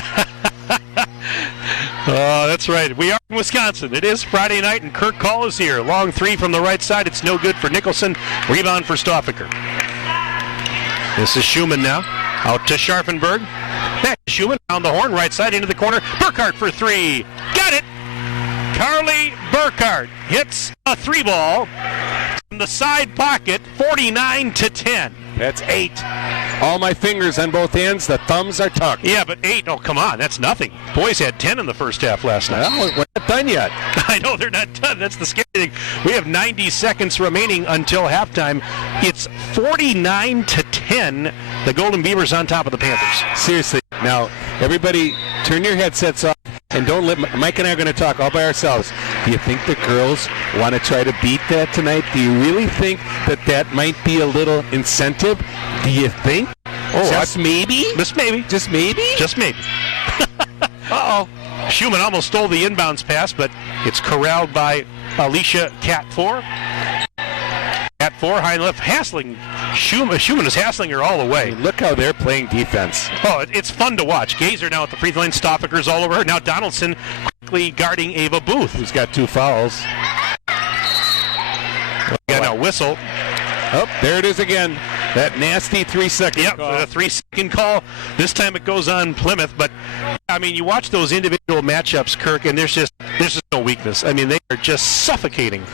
Oh, that's right. We are in Wisconsin. It is Friday night, and Kirk Call is here. Long three from the right side. It's no good for Nicholson. Rebound for Stoffaker. This is Schumann now. Out to Scharfenberg. Back to Schumann. Down the horn. Right side into the corner. Burkhart for 3. Got it! Carly Burkhart hits a 3-ball from the side pocket. 49-10. That's 8. All my fingers on both hands. The thumbs are tucked. Yeah, but 8. Oh, come on. That's nothing. Boys had 10 in the first half last night. Well, we're not done yet. I know they're not done. That's the scary thing. We have 90 seconds remaining until halftime. It's 49-10. The Golden Beavers on top of the Panthers. Seriously. Now, everybody, turn your headsets off. And don't let Mike and I are going to talk all by ourselves. Do you think the girls want to try to beat that tonight? Do you really think that might be a little incentive? Do you think? Oh, just maybe? Just maybe. Just maybe? Just maybe. Uh-oh. Schumann almost stole the inbounds pass, but it's corralled by Alicia Cat4. Cat4, high left, hassling. Schumann is hassling her all the way. I mean, look how they're playing defense. Oh, it's fun to watch. Gazer now at the free throw line. Stoffaker's all over her. Now Donaldson quickly guarding Ava Booth, who's got 2 fouls. Got now whistle. Oh, there it is again. That nasty 3-second call. Yep, a 3-second call. This time it goes on Plymouth. But, you watch those individual matchups, Kirk, and there's just no weakness. They are just suffocating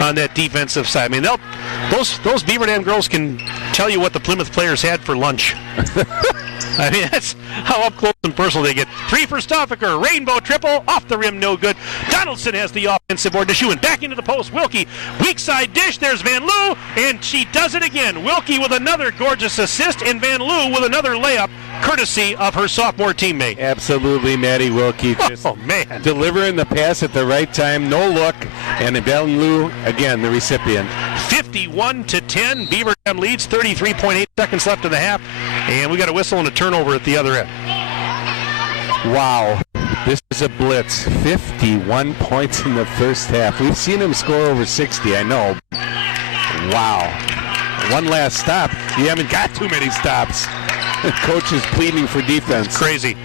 on that defensive side. Those Beaver Dam girls can tell you what the Plymouth players had for lunch. That's how up close and personal they get. 3 for Stoffaker. Rainbow triple. Off the rim, no good. Donaldson has the offensive board to Schumann. Back into the post. Wilkie. Weak side dish. There's Van Loo. And she does it again. Wilkie with another gorgeous assist. And Van Loo with another layup, courtesy of her sophomore teammate. Absolutely, Maddie Wilkie. Oh, man. Delivering the pass at the right time. No look. And Van Loo, again, the recipient. 51-10. Beaver Dam leads, 33.8 seconds left in the half, and we got a whistle and a turnover at the other end. Wow. This is a blitz. 51 points in the first half. We've seen him score over 60, I know. Wow. One last stop. You haven't got too many stops. Coach is pleading for defense. Crazy.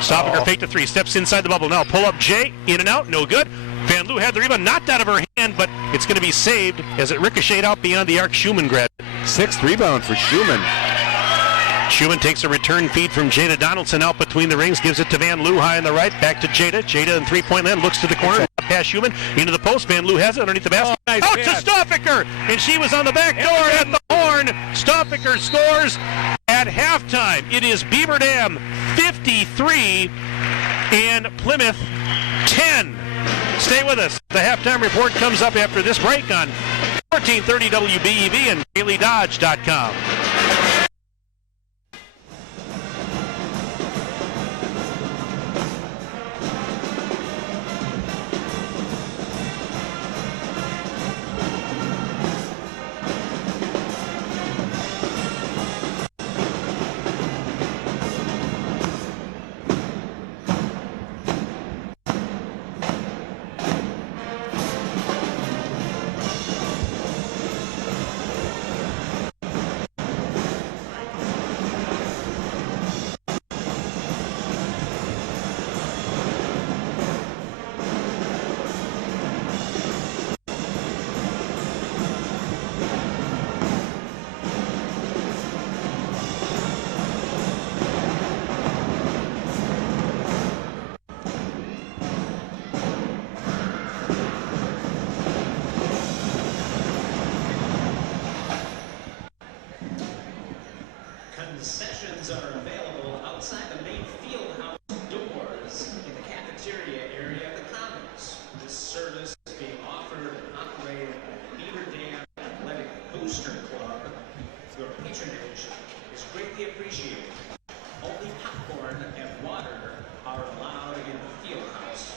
Stoppinger fake to 3, steps inside the bubble. Now pull up Jay, in and out, no good. Van Loo had the rebound knocked out of her hand, but it's going to be saved as it ricocheted out beyond the arc. Schumann grabbed it. 6th rebound for Schumann. Schumann takes a return feed from Jada Donaldson out between the rings, gives it to Van Loo high on the right, back to Jada. Jada in three-point land, looks to the corner, past Schumann, into the post. Van Loo has it underneath the basket. Nice out pass. to Stoffinger, and she was on the back door at the horn. Stoffinger scores at halftime. It is Beaver Dam 53 and Plymouth 10. Stay with us. The halftime report comes up after this break on 1430 WBEV and DailyDodge.com. Concessions are available outside the main field house doors in the cafeteria area of the Commons. This service is being offered and operated by Beaver Dam Athletic Booster Club. Your patronage is greatly appreciated. Only popcorn and water are allowed in the field house.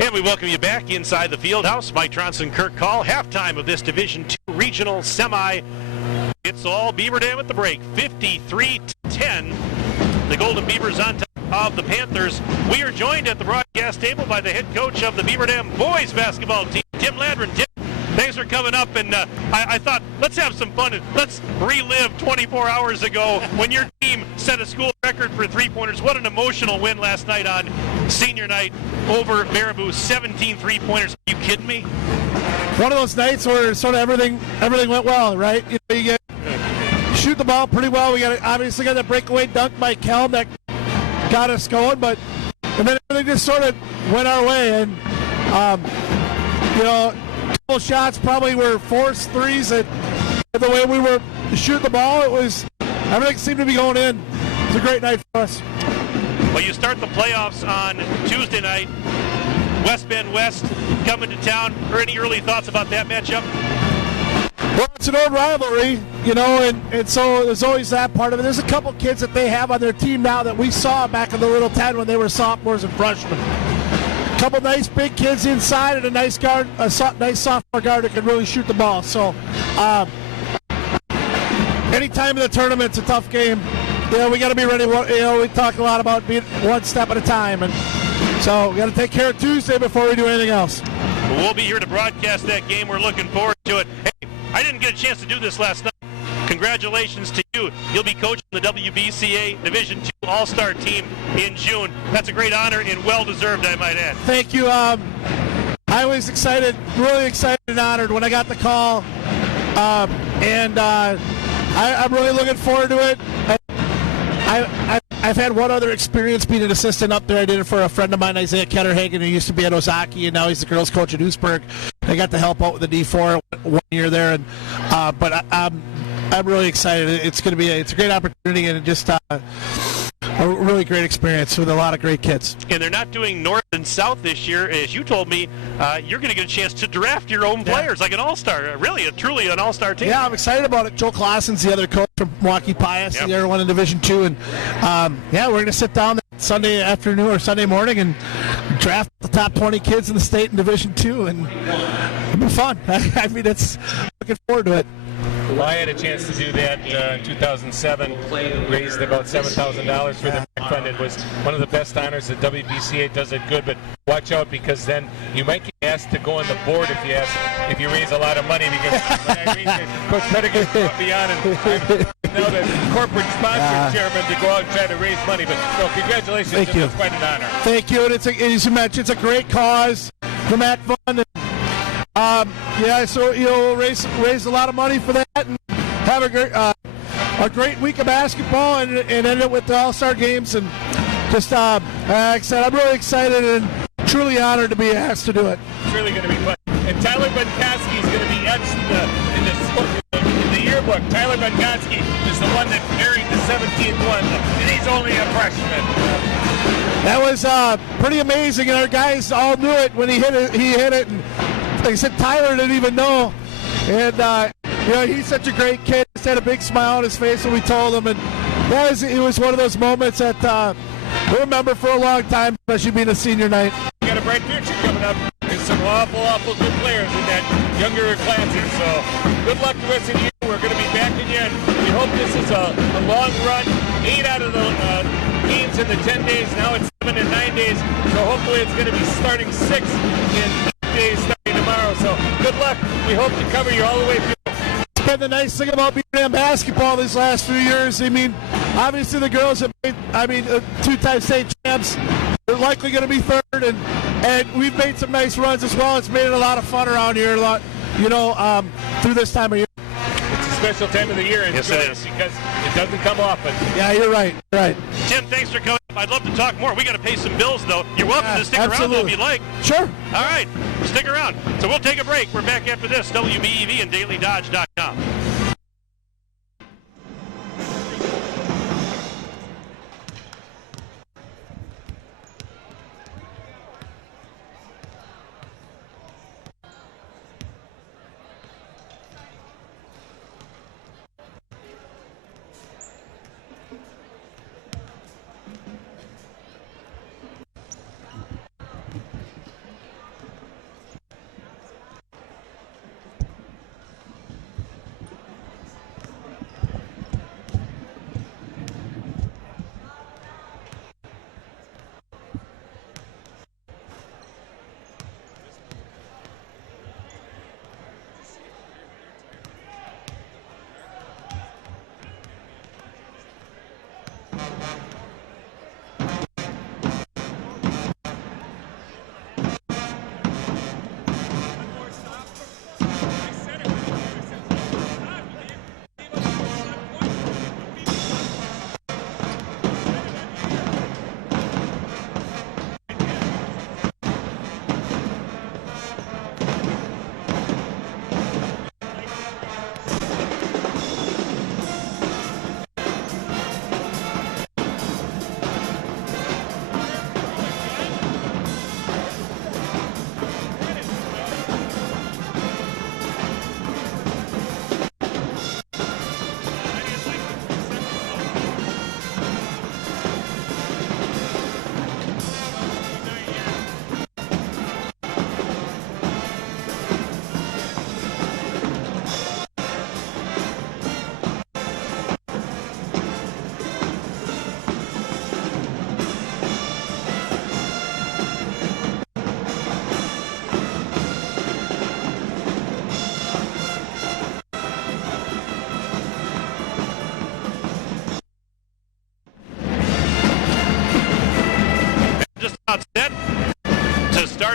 And we welcome you back inside the field house. Mike Tronson, Kirk Call. Halftime of this Division II regional semi. It's all Beaver Dam at the break. 53-10. The Golden Beavers on top of the Panthers. We are joined at the broadcast table by the head coach of the Beaver Dam boys basketball team, Tim Ladron. Tim, thanks for coming up. And I thought, let's have some fun and let's relive 24 hours ago when your team set a school record for three-pointers. What an emotional win last night on senior night over Baraboo. 17 three-pointers. Are you kidding me? One of those nights where sort of everything went well, right? You get shoot the ball pretty well. We obviously got that breakaway dunk by Kelm that got us going, and then everything just sort of went our way. And couple shots probably were forced threes, and the way we were shooting the ball, everything seemed to be going in. It was a great night for us. Well, you start the playoffs on Tuesday night. West Bend West coming to town. Or any early thoughts about that matchup? Well, it's an old rivalry, and so there's always that part of it. There's a couple kids that they have on their team now that we saw back in the Little 10 when they were sophomores and freshmen. A couple nice big kids inside and a nice nice sophomore guard that can really shoot the ball. So, any time in the tournament's a tough game. We got to be ready. We talk a lot about being one step at a time, and so we got to take care of Tuesday before we do anything else. We'll be here to broadcast that game. We're looking forward to it. Hey, I didn't get a chance to do this last night. Congratulations to you. You'll be coaching the WBCA Division II All-Star team in June. That's a great honor and well-deserved, I might add. Thank you. I was excited, really excited and honored when I got the call, and I'm really looking forward to it. I've had one other experience being an assistant up there. I did it for a friend of mine, Isaiah Ketterhagen, who used to be at Ozaki, and now he's the girls' coach at Oostburg. I got to help out with the D4 1 year there, and but I'm really excited. It's going to be it's a great opportunity, and just a really great experience with a lot of great kids. And they're not doing North and South this year. As you told me, you're going to get a chance to draft your own players, like an all-star, truly an all-star team. Yeah, I'm excited about it. Joe Clausen's the other coach from Milwaukee Pius, the other one in Division II. And, we're going to sit down that Sunday afternoon or Sunday morning and draft the top 20 kids in the state in Division II. And it'll be fun. I mean, looking forward to it. Well, I had a chance to do that in 2007, raised about $7,000 for the Rec Fund. It was one of the best honors. The WBCA does it good, but watch out, because then you might get asked to go on the board if you raise a lot of money. Because when I raised it, Coach Pettigan brought me on, and I'm now the corporate sponsor chairman to go out and try to raise money. But no, congratulations. Thank you. It's quite an honor. Thank you. And as you mentioned, it's a great cause, the Mac Fund. So we'll raise a lot of money for that and have a great week of basketball and end it with the All-Star games. And just like I said, I'm really excited and truly honored to be asked to do it. It's really going to be fun. And Tyler Bunkoski is going to be etched in the yearbook. Tyler Bunkoski is the one that carried the 17th one, and he's only a freshman. That was pretty amazing, and our guys all knew it when he hit it. And like I said, Tyler didn't even know. And, he's such a great kid. He had a big smile on his face when we told him. And it was one of those moments that we'll remember for a long time, especially being a senior night. We got a bright future coming up. There's some awful good players in that younger classes. So good luck to the rest of the year. We're going to be back again. We hope this is a long run. 8 out of the games in the 10 days. Now it's 7 and 9 days. So hopefully it's going to be starting 6 in 8 days starting tomorrow. So good luck. We hope to cover you all the way through. It's been the nice thing about BM basketball these last few years. I mean, obviously the girls have made, 2-time state champs. They're likely going to be third, and we've made some nice runs as well. It's made it a lot of fun around here, through this time of year. It's a special time of the year. Yes, it is. Because it doesn't come often. Yeah, you're right. Tim, thanks for coming. I'd love to talk more. We got to pay some bills, though. You're welcome to stick around, though, if you'd like. Sure. All right. Stick around. So we'll take a break. We're back after this. WBEV and DailyDodge.com.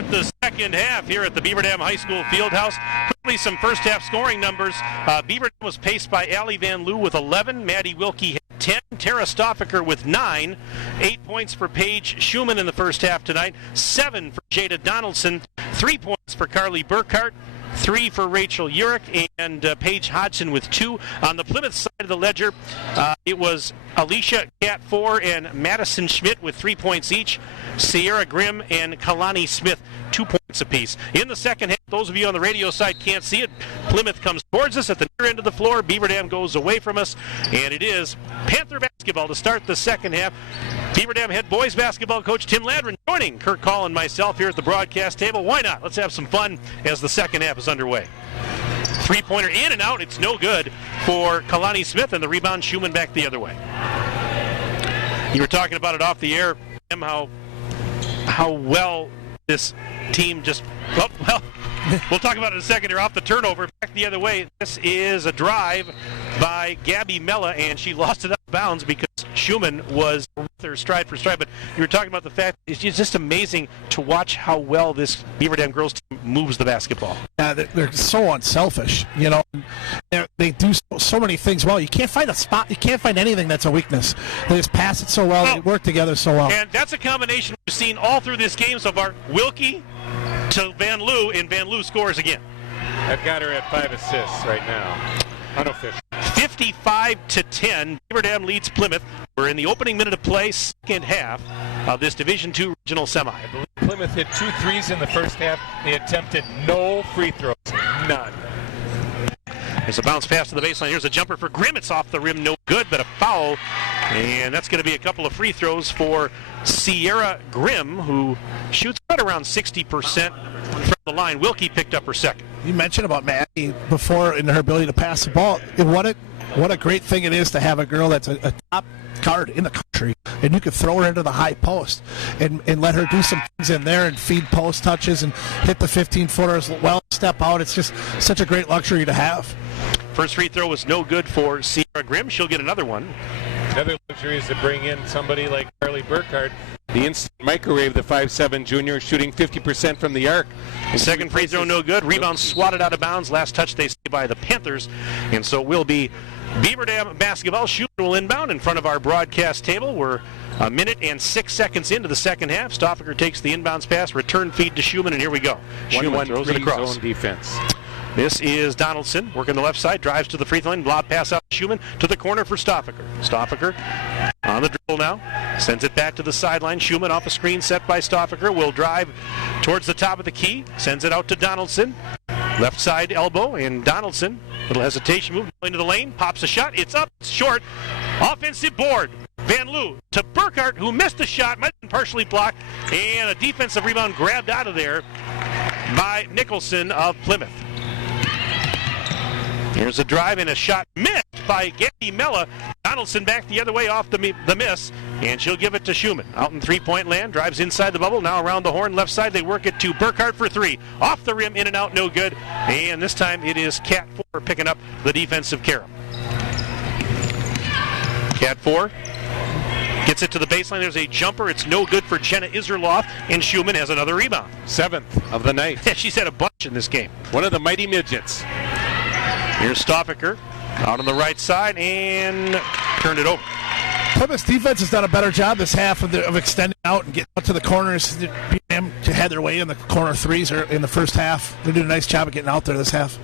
start the second half here at the Beaver Dam High School Fieldhouse. Quickly, some first half scoring numbers. Beaver Dam was paced by Allie Van Loo with 11. Maddie Wilkie had 10. Tara Stoffaker with 9. 8 points for Paige Schumann in the first half tonight. 7 for Jada Donaldson. 3 points for Carly Burkhart. 3 for Rachel Urich, and Paige Hodgson with 2. On the Plymouth side of the ledger, it was Alicia Cat 4 and Madison Schmidt with 3 points each. Sierra Grimm and Kalani Smith 2 points apiece. In the second half, those of you on the radio side can't see it. Plymouth comes towards us at the near end of the floor. Beaver Dam goes away from us, and it is Panther basketball to start the second half. Beaver Dam head boys basketball coach Tim Ladron joining Kurt Call and myself here at the broadcast table. Why not? Let's have some fun as the second half is underway. Three-pointer in and out. It's no good for Kalani Smith, and the rebound Schumann back the other way. You were talking about it off the air, Tim, how well this team just, well, we'll talk about it in a second here. Off the turnover, back the other way. This is a drive by Gabby Mella, and she lost it out of bounds because Schumann was with her stride for stride. But you were talking about the fact it's just amazing to watch how well this Beaver Dam girls team moves the basketball. Yeah, they're so unselfish. You know, they do so many things well. You can't find a spot. You can't find anything that's a weakness. They just pass it so well. They work together so well. And that's a combination we've seen all through this game so far. Wilkie to Van Loo, and Van Loo scores again. I've got her at 5 assists right now. Unofficial. 55-10. Beaver Dam leads Plymouth. We're in the opening minute of play, second half of this Division II regional semi. I believe Plymouth hit 2 threes in the first half. They attempted no free throws. None. There's a bounce pass to the baseline. Here's a jumper for Grimm. It's off the rim, no good, but a foul. And that's going to be a couple of free throws for Sierra Grimm, who shoots right around 60% from the line. Wilkie picked up her second. You mentioned about Maddie before in her ability to pass the ball. What a great thing it is to have a girl that's a top guard in the country, and you could throw her into the high post and let her do some things in there and feed post touches and hit the 15-footers well, step out. It's just such a great luxury to have. First free throw was no good for Sierra Grimm. She'll get another one. Another luxury is to bring in somebody like Carly Burkhart. The instant microwave, the 5'7" junior, shooting 50% from the arc. Second free throw no good. Rebound swatted out of bounds. Last touch they say by the Panthers. And so will be Beaver Dam basketball. Schumann will inbound in front of our broadcast table. We're a minute and 6 seconds into the second half. Stoffaker takes the inbounds pass. Return feed to Schumann, and here we go. Schumann throws it across. Zone defense. This is Donaldson working the left side, drives to the free throw line, lob pass out to Schumann to the corner for Stoffaker. Stoffaker on the dribble now, sends it back to the sideline. Schumann off a screen set by Stoffaker will drive towards the top of the key, sends it out to Donaldson. Left side elbow, and Donaldson, little hesitation move into the lane, pops a shot. It's up, it's short. Offensive board. Van Loo to Burkhart, who missed the shot, might have been partially blocked, and a defensive rebound grabbed out of there by Nicholson of Plymouth. Here's a drive and a shot missed by Gabby Mella. Donaldson back the other way off the miss, and she'll give it to Schumann. Out in three-point land, drives inside the bubble, now around the horn left side. They work it to Burkhart for three. Off the rim, in and out, no good. And this time it is Cat 4 picking up the defensive carom. Cat 4 gets it to the baseline. There's a jumper. It's no good for Jenna Iserloff, and Schumann has another rebound. 7th of the night. She's had a bunch in this game. One of the mighty midgets. Here's Stoffaker out on the right side and turned it over. Plymouth's defense has done a better job this half of extending out and getting out to the corners. They had their way in the corner threes or in the first half. They did a nice job of getting out there this half.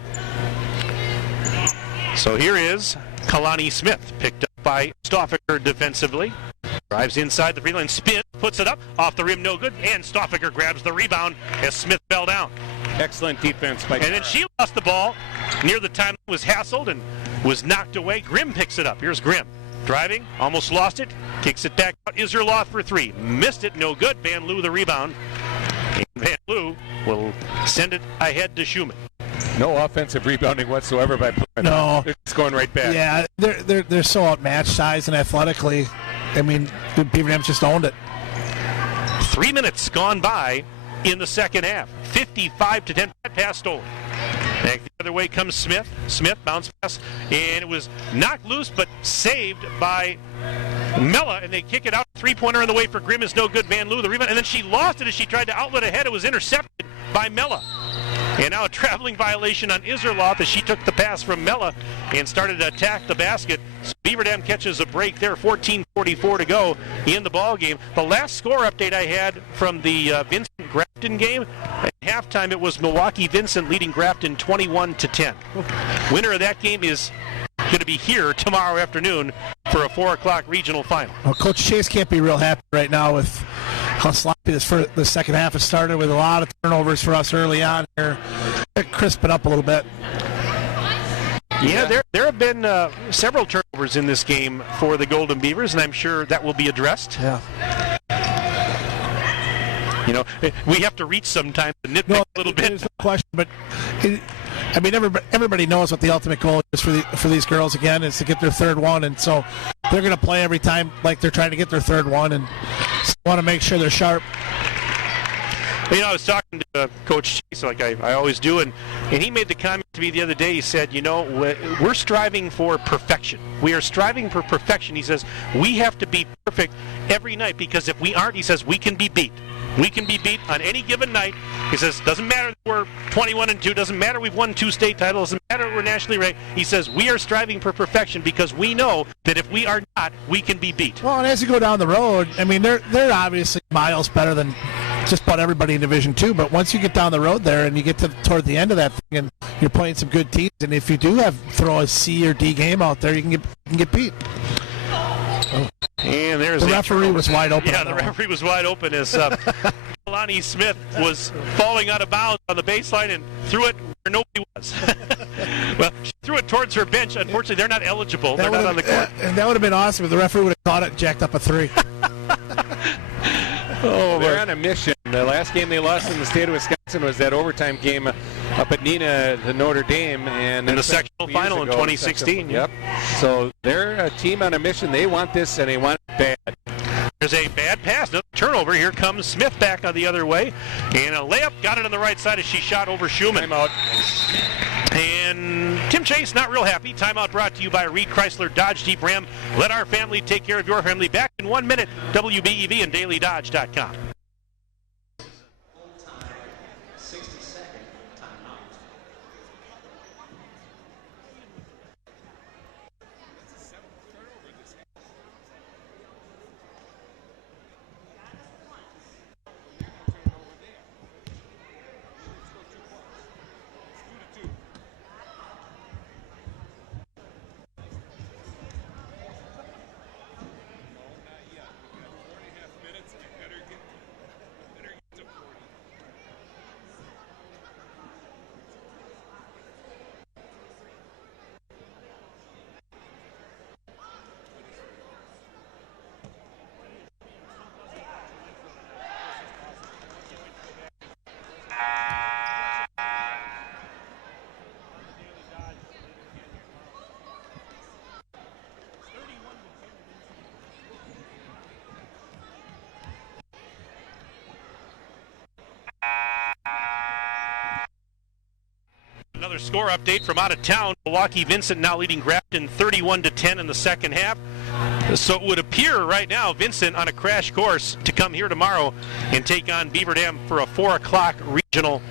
So here is Kalani Smith, picked up by Stoffaker defensively. Drives inside the free line, spin, puts it up, off the rim, no good, and Stoffaker grabs the rebound as Smith fell down. Excellent defense by And then she lost the ball near the time, was hassled and was knocked away. Grimm picks it up. Here's Grimm. Driving, almost lost it, kicks it back out. Iserloff for three. Missed it, no good. Van Loo the rebound. And Van Loo will send it ahead to Schumann. No offensive rebounding whatsoever by Plymouth. No. It's going right back. Yeah, they're so outmatched size and athletically. I mean, the Beaver Dams just owned it. 3 minutes gone by in the second half. 55-10. Pass stolen. Back the other way comes Smith. Smith bounce pass, and it was knocked loose but saved by Mella, and they kick it out. Three-pointer on the way for Grimm is no good. Van Loo, the rebound, and then she lost it as she tried to outlet ahead. It was intercepted by Mella. And now a traveling violation on Iserloth as she took the pass from Mella and started to attack the basket. So Beaver Dam catches a break there. 14:44 to go in the ball game. The last score update I had from the Vincent Grafton game, at halftime it was Milwaukee Vincent leading Grafton 21-10. Winner of that game is going to be here tomorrow afternoon for a 4 o'clock regional final. Well, Coach Chase can't be real happy right now with how sloppy the second half has started, with a lot of turnovers for us early on here. Crisp it up a little bit. Yeah, there have been several turnovers in this game for the Golden Beavers, and I'm sure that will be addressed. Yeah. You know, we have to reach sometime to nitpick a little bit. There's no question, but everybody knows what the ultimate goal is for these girls, again, is to get their third one, and so they're going to play every time like they're trying to get their third one and want to make sure they're sharp. You know, I was talking to Coach Chase, like I always do, and he made the comment to me the other day. He said, you know, we're striving for perfection. We are striving for perfection. He says, we have to be perfect every night, because if we aren't, he says, we can be beat. We can be beat on any given night. He says, doesn't matter that we're 21-2, doesn't matter we've won 2 state titles, doesn't matter we're nationally ranked. He says, we are striving for perfection because we know that if we are not, we can be beat. Well, and as you go down the road, I mean, they're obviously miles better than just about everybody in Division II, but once you get down the road there and you get toward the end of that thing and you're playing some good teams, and if you do throw a C or D game out there, you can get beat. And there's the referee was wide open. Yeah, the referee was wide open as Lonnie Smith was falling out of bounds on the baseline and threw it where nobody was. Well, she threw it towards her bench. Unfortunately, they're not eligible. They're not on the court. And that would have been awesome if the referee would have caught it and jacked up a 3. Oh, they're on a mission. The last game they lost in the state of Wisconsin was that overtime game up at Neenah, the Notre Dame, and in the sectional final in 2016. Yep. So they're a team on a mission. They want this, and they want it bad. There's a bad pass, no turnover. Here comes Smith back on the other way, and a layup. Got it on the right side as she shot over Schumann. Timeout. And Tim Chase not real happy. Timeout brought to you by Reed Chrysler Dodge Jeep Ram. Let our family take care of your family. Back in 1 minute. WBEV and DailyDodge.com. Another score update from out of town. Milwaukee Vincent now leading Grafton 31-10 in the second half. So it would appear right now Vincent on a crash course to come here tomorrow and take on Beaver Dam for a 4 o'clock regional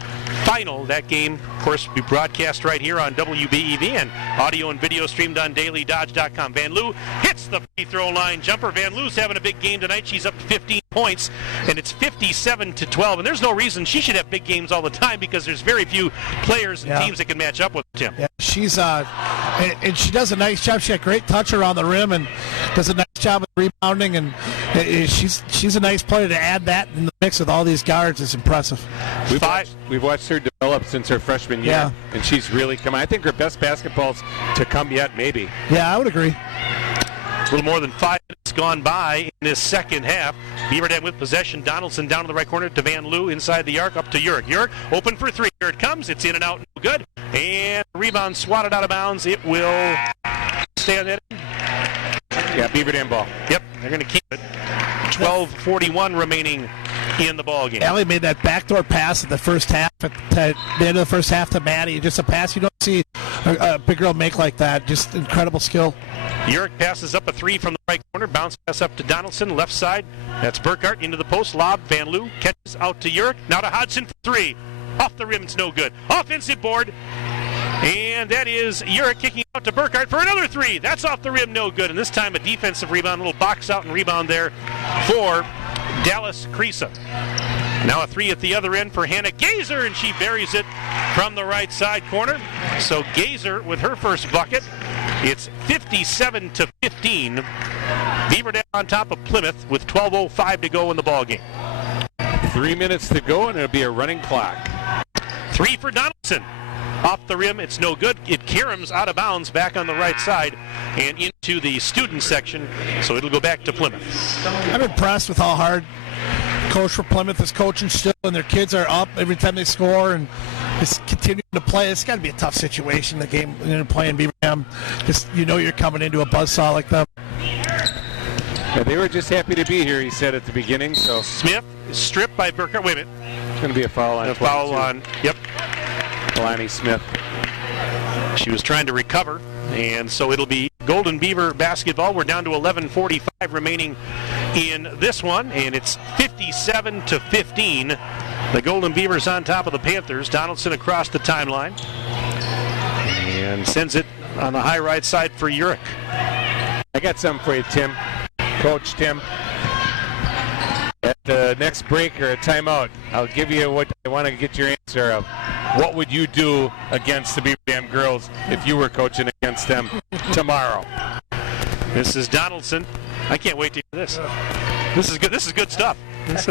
final. That game, of course, will be broadcast right here on WBEV and audio and video streamed on DailyDodge.com. Van Loo hits the free throw line jumper. Van Loo's having a big game tonight. She's up to 15 points, and it's 57-12. And there's no reason she should have big games all the time because there's very few players and teams that can match up with Tim. Yeah, she's and she does a nice job. She had great touch around the rim and does a nice job of rebounding, and she's a nice player to add that in the mix with all these guards. It's impressive. We've watched her develop since her freshman year, and she's really come. I think her best basketball's to come yet, maybe. Yeah, I would agree. A little more than 5 minutes gone by in this second half. Beaver Dam with possession. Donaldson down in the right corner to Van Loo inside the arc up to Urick. Urick open for 3. Here it comes. It's in and out. No good. And rebound swatted out of bounds. It will stay on that. Yeah, Beaver Dam ball. Yep, they're going to keep it. 12:41 remaining in the ball game. Allie made that backdoor pass at the first half, at the end of the first half to Maddie. Just a pass you don't see a big girl make like that. Just incredible skill. Urick passes up a three from the right corner. Bounce pass up to Donaldson, left side. That's Burkhart into the post. Lob. Van Loo catches out to Urick. Now to Hodgson for three. Off the rim, it's no good. Offensive board. And that is Urick kicking out to Burkhart for another three. That's off the rim, no good. And this time a defensive rebound, a little box out and rebound there for Dallas Creasa. Now a three at the other end for Hannah Gazer, and she buries it from the right side corner. So Gazer with her first bucket. It's 57-15. Beaver Dam on top of Plymouth with 12:05 to go in the ball game. 3 minutes to go, and it'll be a running clock. Three for Donaldson. Off the rim, it's no good. It caroms out of bounds back on the right side and into the student section, so it'll go back to Plymouth. I'm impressed with how hard Coach for Plymouth is coaching still, and their kids are up every time they score and just continuing to play. It's got to be a tough situation, the game playing Beaver Dam, because you're coming into a buzzsaw like that. Yeah, they were just happy to be here, he said at the beginning. So Smith is stripped by Burkhart. Wait a minute. It's going to be a foul on. A foul on. Yep. Kalani Smith. She was trying to recover, and so it'll be Golden Beaver basketball. We're down to 11:45 remaining in this one, and it's 57-15. The Golden Beavers on top of the Panthers. Donaldson across the timeline and sends it on the high right side for Urick. I got something for you, Tim. Coach Tim. At the next break or a timeout, I'll give you what I want to get your answer of. What would you do against the Beaver Dam girls if you were coaching against them tomorrow? This is Donaldson. I can't wait to hear this. This is good. This is good stuff. This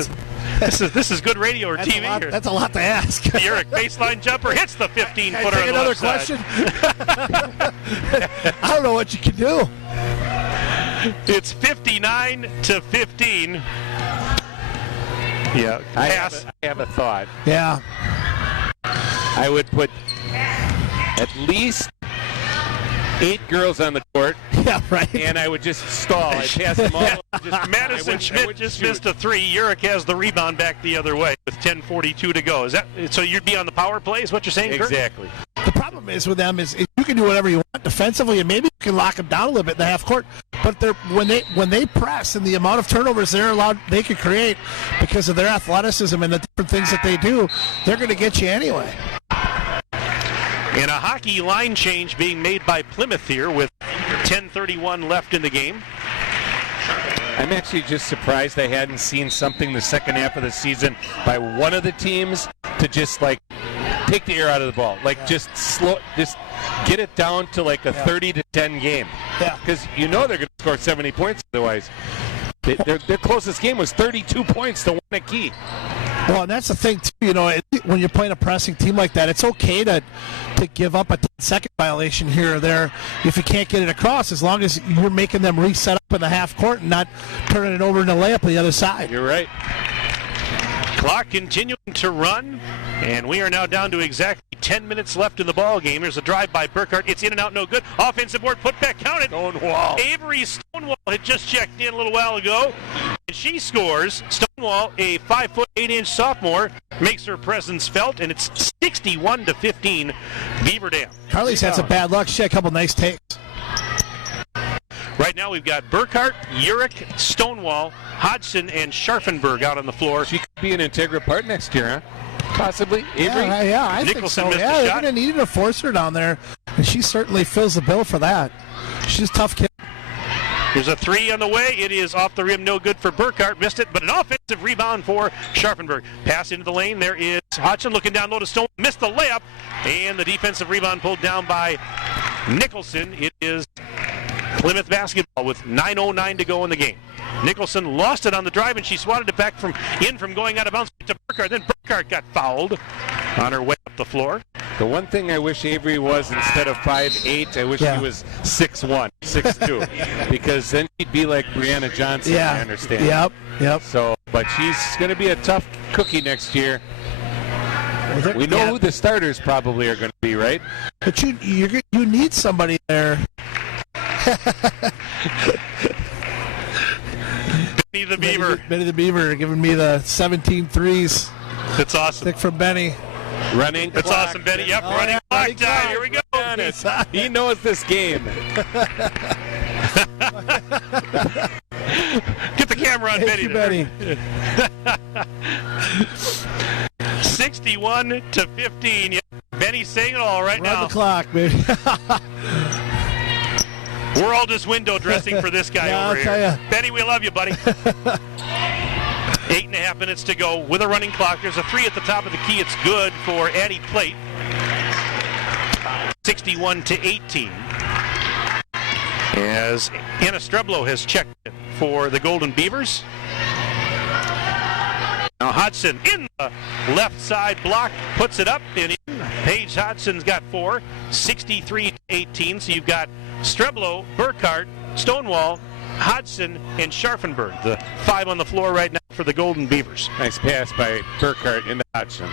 is good radio or TV. That's a lot to ask. Urick baseline jumper hits the 15-footer on the another left question? side. I don't know what you can do. It's 59-15. Yeah, I pass. have a thought. Yeah. I would put at least 8 girls on the court. Yeah, right. And I would just stall. I'd pass them all. Madison Schmidt just missed a three. Urick has the rebound back the other way with 10:42 to go. Is that so? You'd be on the power play, is what you're saying, Kurt? Exactly. The problem is with them is you can do whatever you want defensively, and maybe you can lock them down a little bit in the half court. But when they press and the amount of turnovers they can create because of their athleticism and the different things that they do, they're going to get you anyway. And a hockey line change being made by Plymouth here with 10:31 left in the game. I'm actually just surprised I hadn't seen something the second half of the season by one of the teams to just take the air out of the ball, just get it down to a 30-10 game. Yeah, because they're going to score 70 points otherwise. Their closest game was 32 points to Wanakee. Well, and that's the thing, too. When you're playing a pressing team like that, it's okay to give up a 10-second violation here or there if you can't get it across, as long as you're making them reset up in the half court and not turning it over in a layup on the other side. You're right. Clock continuing to run, and we are now down to exactly 10 minutes left in the ball game. There's a drive by Burkhart. It's in and out, no good. Offensive board, put back, counted. Stonewall. Avery Stonewall had just checked in a little while ago, and she scores. Stonewall, a 5'8" sophomore, makes her presence felt, and it's 61-15 Beaver Dam. Carly's had some bad luck. She had a couple nice takes. Right now we've got Burkhart, Urick, Stonewall, Hodgson, and Scharfenberg out on the floor. She could be an integral part next year, huh? Possibly. Avery? Yeah, I think Nicholson so. missed Yeah, the they're shot. going to need an enforcer down there, and she certainly fills the bill for that. She's a tough kid. There's a three on the way. It is off the rim, no good for Burkhart. Missed it, but an offensive rebound for Scharfenberg. Pass into the lane. There is Hodgson looking down low to Stone. Missed the layup, and the defensive rebound pulled down by Nicholson. It is Plymouth basketball with 9:09 to go in the game. Nicholson lost it on the drive, and she swatted it back from going out of bounds to Burkhart. Then Burkhart got fouled on her way up the floor. The one thing I wish Avery was, instead of 5'8", I wish he was 6'1", 6'2", because then she'd be like Brianna Johnson, I understand. Yep. So, but she's going to be a tough cookie next year. We know who the starters probably are going to be, right? But you need somebody there. Benny the Beaver. Benny the Beaver giving me the 17 threes. That's awesome. Stick from Benny. Running. That's clock. awesome, Benny. Yep, Oh, running yeah, clock running time. clock. Here we go. He knows this game. Get the camera on Thank Benny. you, there. Benny. 61 to 15. Yep. Benny's saying it all right Run now. the clock, baby. We're all just window dressing for this guy Yeah, over I'll tell here. ya. Benny, we love you, buddy. 8.5 minutes to go with a running clock. There's a 3 at the top of the key. It's good for Addie Plate. 61 to 18. As Anna Streblo has checked it for the Golden Beavers. Now Hodgson in the left side block, puts it up and in. Paige Hodgson's got 4, 63 to 18. So you've got Streblo, Burkhart, Stonewall, Hodgson, and Scharfenberg. The 5 on the floor right now for the Golden Beavers. Nice pass by Burkhart into Hodgson.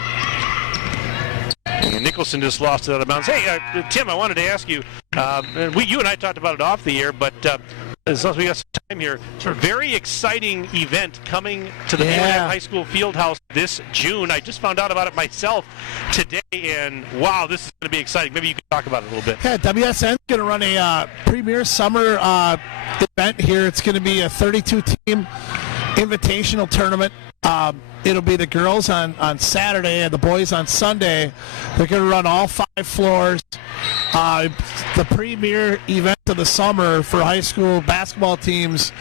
And Nicholson just lost it out of bounds. Hey, Tim, I wanted to ask you, you and I talked about it off the air, but as long as we got some time here, very exciting event coming to the Beaver High School Fieldhouse this June. I just found out about it myself today, and wow, this is going to be exciting. Maybe you can talk about it a little bit. Yeah, WSN's going to run a premier summer event here. It's going to be a 32-team invitational tournament. It'll be the girls on Saturday and the boys on Sunday. They're going to run all 5 floors. The premier event of the summer for high school basketball teams.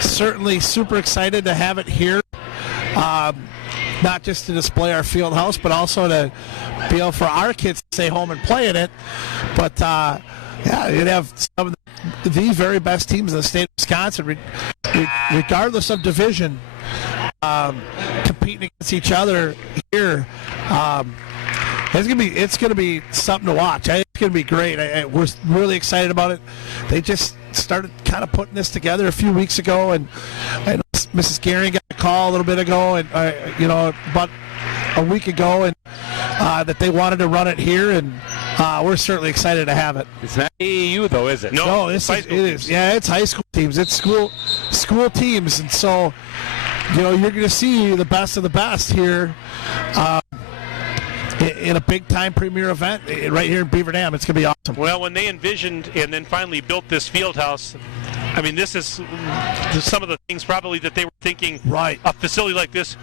Certainly super excited to have it here. Not just to display our field house, but also to be able for our kids to stay home and play in it. But you'd have some of the very best teams in the state of Wisconsin, regardless of division, competing against each other here. It's gonna be something to watch. It's gonna be great. We're really excited about it. They just started kind of putting this together a few weeks ago, and Mrs. Gehring got a call a little bit ago, and about a week ago, and that they wanted to run it here, and we're certainly excited to have it. It's not AAU though, is it? No, it is. Yeah, it's high school teams. It's school teams, and so you're going to see the best of the best here in a big-time premier event right here in Beaver Dam. It's going to be awesome. Well, when they envisioned and then finally built this field house, I mean, this is some of the things probably that they were thinking a facility like this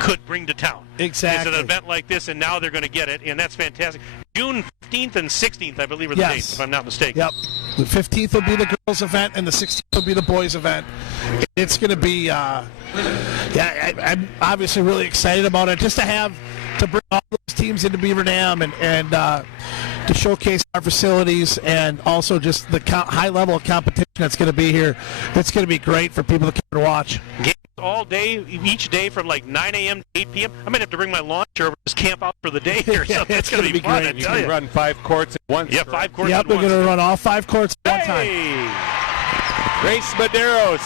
could bring to town. Exactly. It's an event like this, and now they're going to get it, and that's fantastic. June 15th and 16th, I believe, are the dates, if I'm not mistaken. Yep. The 15th will be the girls' event, and the 16th will be the boys' event. It's going to be, I'm obviously really excited about it. Just to bring all those teams into Beaver Dam and to showcase our facilities, and also just the high level of competition that's going to be here. It's going to be great for people to come and watch. Games all day, each day from like 9 a.m. to 8 p.m. I might have to bring my lawn chair over and just camp out for the day or something. It's going to be fun. great. You can run 5 courts at once. Yeah, 5 courts Yep, at we're once. going to run all 5 courts at one time. Grace Medeiros.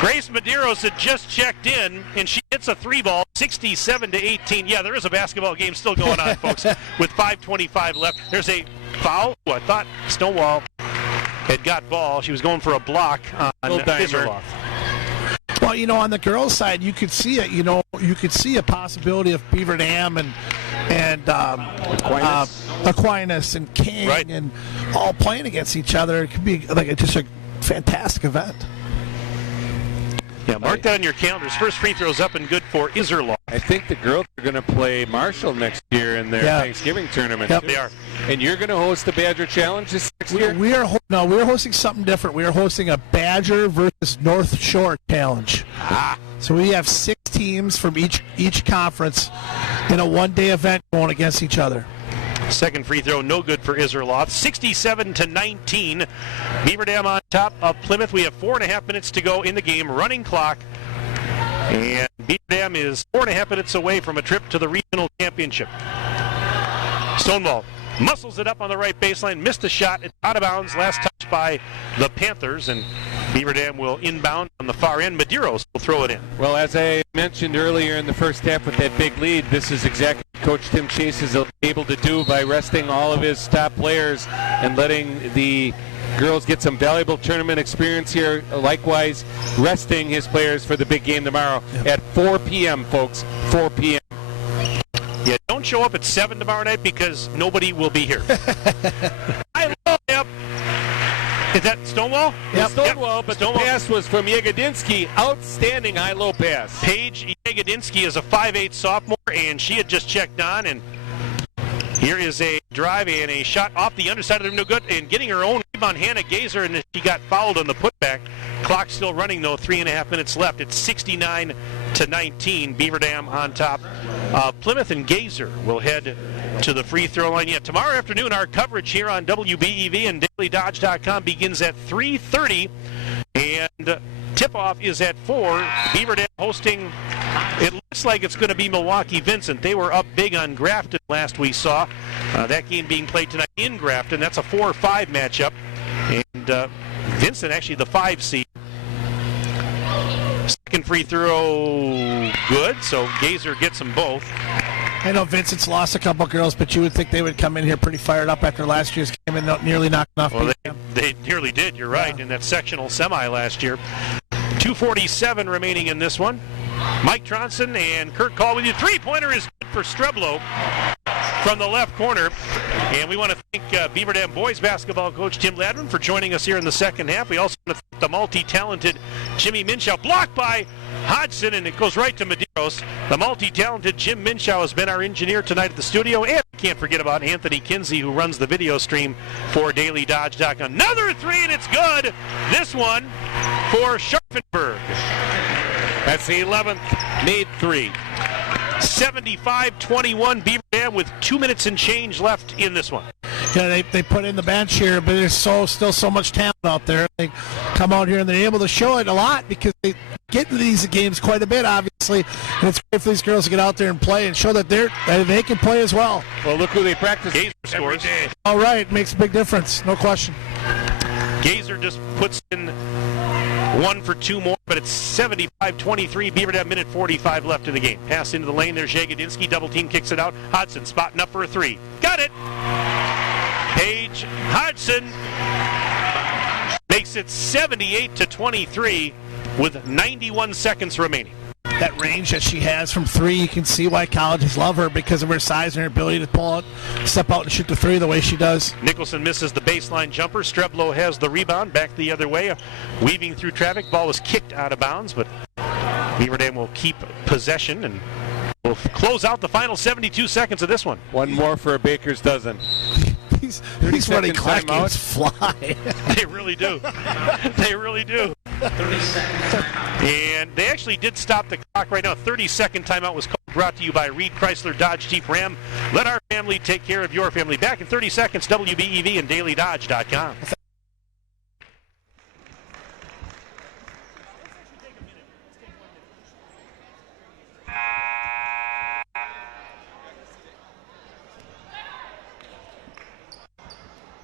Grace Medeiros had just checked in, and she hits a 3-ball, 67 to 18. Yeah, there is a basketball game still going on, folks, with 5:25 left. There's a foul. I thought Stonewall had got ball. She was going for a block on Iserloff. Well, on the girls' side, you could see it. You could see a possibility of Beaver Dam and Aquinas and King and all playing against each other. It could be just a fantastic event. Yeah, mark that on your calendars. First free throw's up and good for Iserloff. I think the girls are going to play Marshall next year in their Thanksgiving tournament. Yep. Too. They are. And you're going to host the Badger Challenge this next year? We're hosting something different. We are hosting a Badger versus North Shore Challenge. So we have 6 teams from each conference in a one-day event going against each other. Second free throw, no good for Iserloff. 67 to 19. Beaver Dam on top of Plymouth. We have 4.5 minutes to go in the game. Running clock. And Beaver Dam is 4.5 minutes away from a trip to the regional championship. Stonewall muscles it up on the right baseline. Missed the shot. It's out of bounds. Last touch by the Panthers. And Beaver Dam will inbound on the far end. Medeiros will throw it in. Well, as I mentioned earlier in the first half with that big lead, this is exactly what Coach Tim Chase is able to do by resting all of his top players and letting the girls get some valuable tournament experience here. Likewise, resting his players for the big game tomorrow at 4 p.m., folks. 4 p.m. don't show up at 7 tomorrow night because nobody will be here. I love it. Is that Stonewall? Yep. Stonewall, but Stonewall. The pass was from Yegedinsky. Outstanding high-low pass. Paige Yegedinsky is a 5'8 sophomore, and she had just checked on. And here is a drive and a shot off the underside of the rim, no good. And getting her own rebound, Hannah Gazer, and she got fouled on the putback. Clock still running, though, 3.5 minutes left. It's 69-19. Beaver Dam on top. Plymouth and Gazer will head to the free throw line. Yeah, tomorrow afternoon, our coverage here on WBEV and DailyDodge.com begins at 3:30, and tip-off is at 4. Beaver Dam hosting, it looks like it's going to be Milwaukee Vincent. They were up big on Grafton last we saw. That game being played tonight in Grafton. That's a 4-5 matchup, and Vincent actually the 5 seed. Second free throw, good, so Gazer gets them both. I know Vincent's lost a couple girls, but you would think they would come in here pretty fired up after last year's game and nearly knocked off. Well, they nearly did, you're right, in that sectional semi last year. 2:47 remaining in this one. Mike Tronson and Kurt Call with you. Three-pointer is good for Streblo from the left corner. And we want to thank Beaver Dam boys basketball coach Tim Ladman for joining us here in the second half. We also want to thank the multi-talented Jimmy Minshew. Blocked by Hodgson, and it goes right to Medeiros. The multi-talented Jim Minshew has been our engineer tonight at the studio. And we can't forget about Anthony Kinsey, who runs the video stream for DailyDodge.com. Another three, and it's good. This one for Scharfenberg. That's the 11th made three. 75-21 Beaver Dam with 2 minutes and change left in this one. Yeah, they put in the bench here, but there's still so much talent out there. They come out here and they're able to show it a lot because they get into these games quite a bit, obviously. And it's great for these girls to get out there and play and show that they can play as well. Well, look who they practice Gazer scores. day. All right, makes a big difference, no question. Gazer just puts in 1 for 2 more, but it's 75-23. Beaver Dam, minute 45 left in the game. Pass into the lane. There's Yegedinsky. Double team kicks it out. Hodgson spotting up for a 3. Got it. Paige Hodgson makes it 78-23 with 91 seconds remaining. That range that she has from 3, you can see why colleges love her because of her size and her ability to pull out, step out and shoot the 3 the way she does. Nicholson misses the baseline jumper. Streblo has the rebound back the other way. Weaving through traffic. Ball was kicked out of bounds, but Beaver Dam will keep possession and will close out the final 72 seconds of this one. One more for a baker's dozen. These running clock games fly. They really do. They really do. 30 seconds. And they actually did stop the clock right now. 30-second timeout was called, brought to you by Reed Chrysler Dodge Jeep Ram. Let our family take care of your family. Back in 30 seconds, WBEV and DailyDodge.com.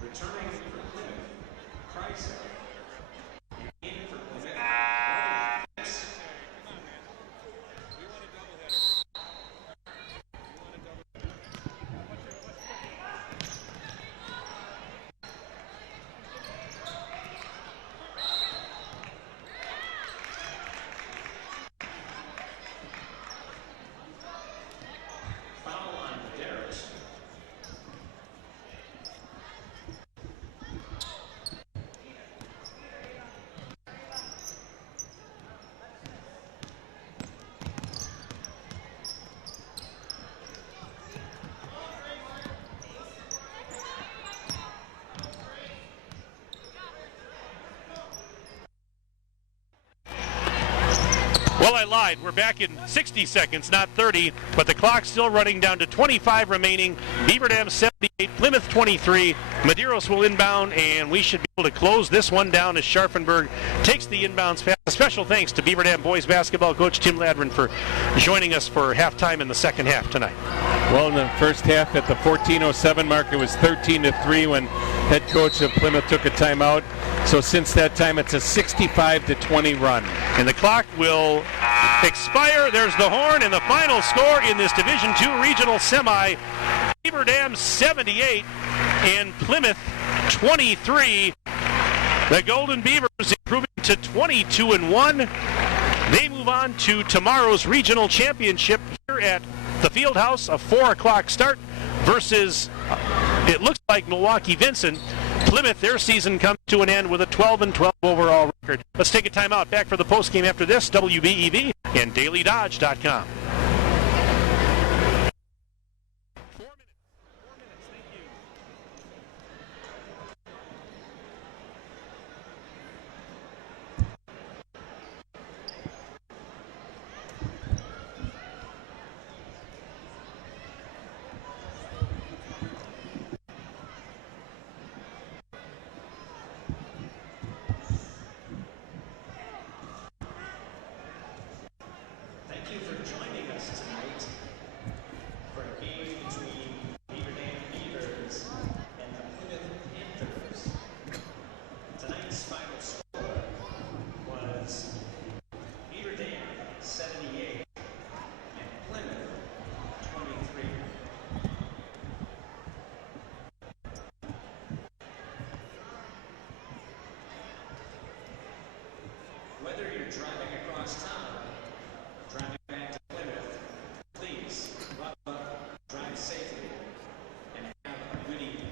Returning for Plymouth, Chrysler. In for Plymouth, Well, I lied. We're back in 60 seconds, not 30, but the clock's still running down to 25 remaining. Beaver Dam 78, Plymouth 23. Medeiros will inbound, and we should be able to close this one down as Scharfenberg takes the inbounds pass. A special thanks to Beaver Dam boys basketball coach Tim Ladman for joining us for halftime in the second half tonight. Well, in the first half at the 14:07 mark, it was 13-3 when head coach of Plymouth took a timeout. So since that time, it's a 65-20 run. And the clock will expire. There's the horn, and the final score in this Division II regional semi. Beaver Dam 78 and Plymouth 23. The Golden Beavers improving to 22-1. They move on to tomorrow's regional championship here at the field house, a 4 o'clock start versus, it looks like Milwaukee Vincent. Plymouth, their season comes to an end with a 12-12 overall record. Let's take a timeout. Back for the postgame after this, WBEV and DailyDodge.com. Thank you for joining us tonight for a game between Beaver Dam Beavers and the Plymouth Panthers. Tonight's final score was Beaver Dam 78 and Plymouth 23. Whether you're driving across town, driving back to Plymouth, please buckle up, drive safely, and have a good evening.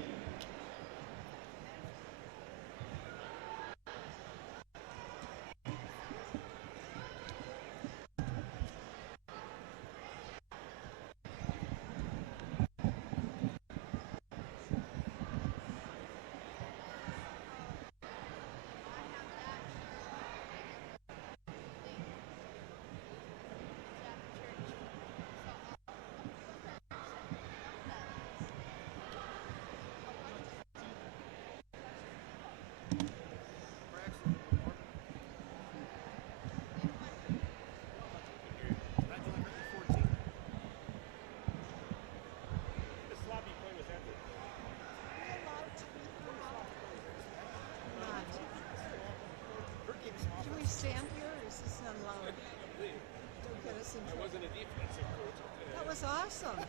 Can we stand here, or is this not allowed? Don't get us in trouble. wasn't a defensive coach. That was awesome.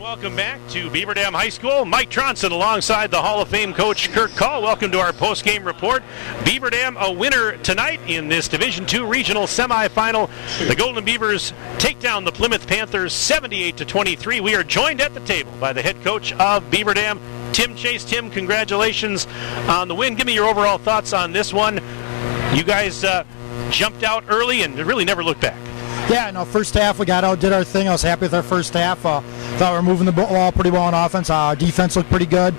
Welcome back to Beaver Dam High School. Mike Tronson alongside the Hall of Fame coach Kirk Call. Welcome to our post-game report. Beaver Dam a winner tonight in this Division II regional semifinal. The Golden Beavers take down the Plymouth Panthers 78-23. We are joined at the table by the head coach of Beaver Dam, Tim Chase. Tim, congratulations on the win. Give me your overall thoughts on this one. You guys jumped out early and really never looked back. Yeah, no, first half we got out, did our thing. I was happy with our first half. Thought we were moving the ball pretty well on offense. Defense looked pretty good.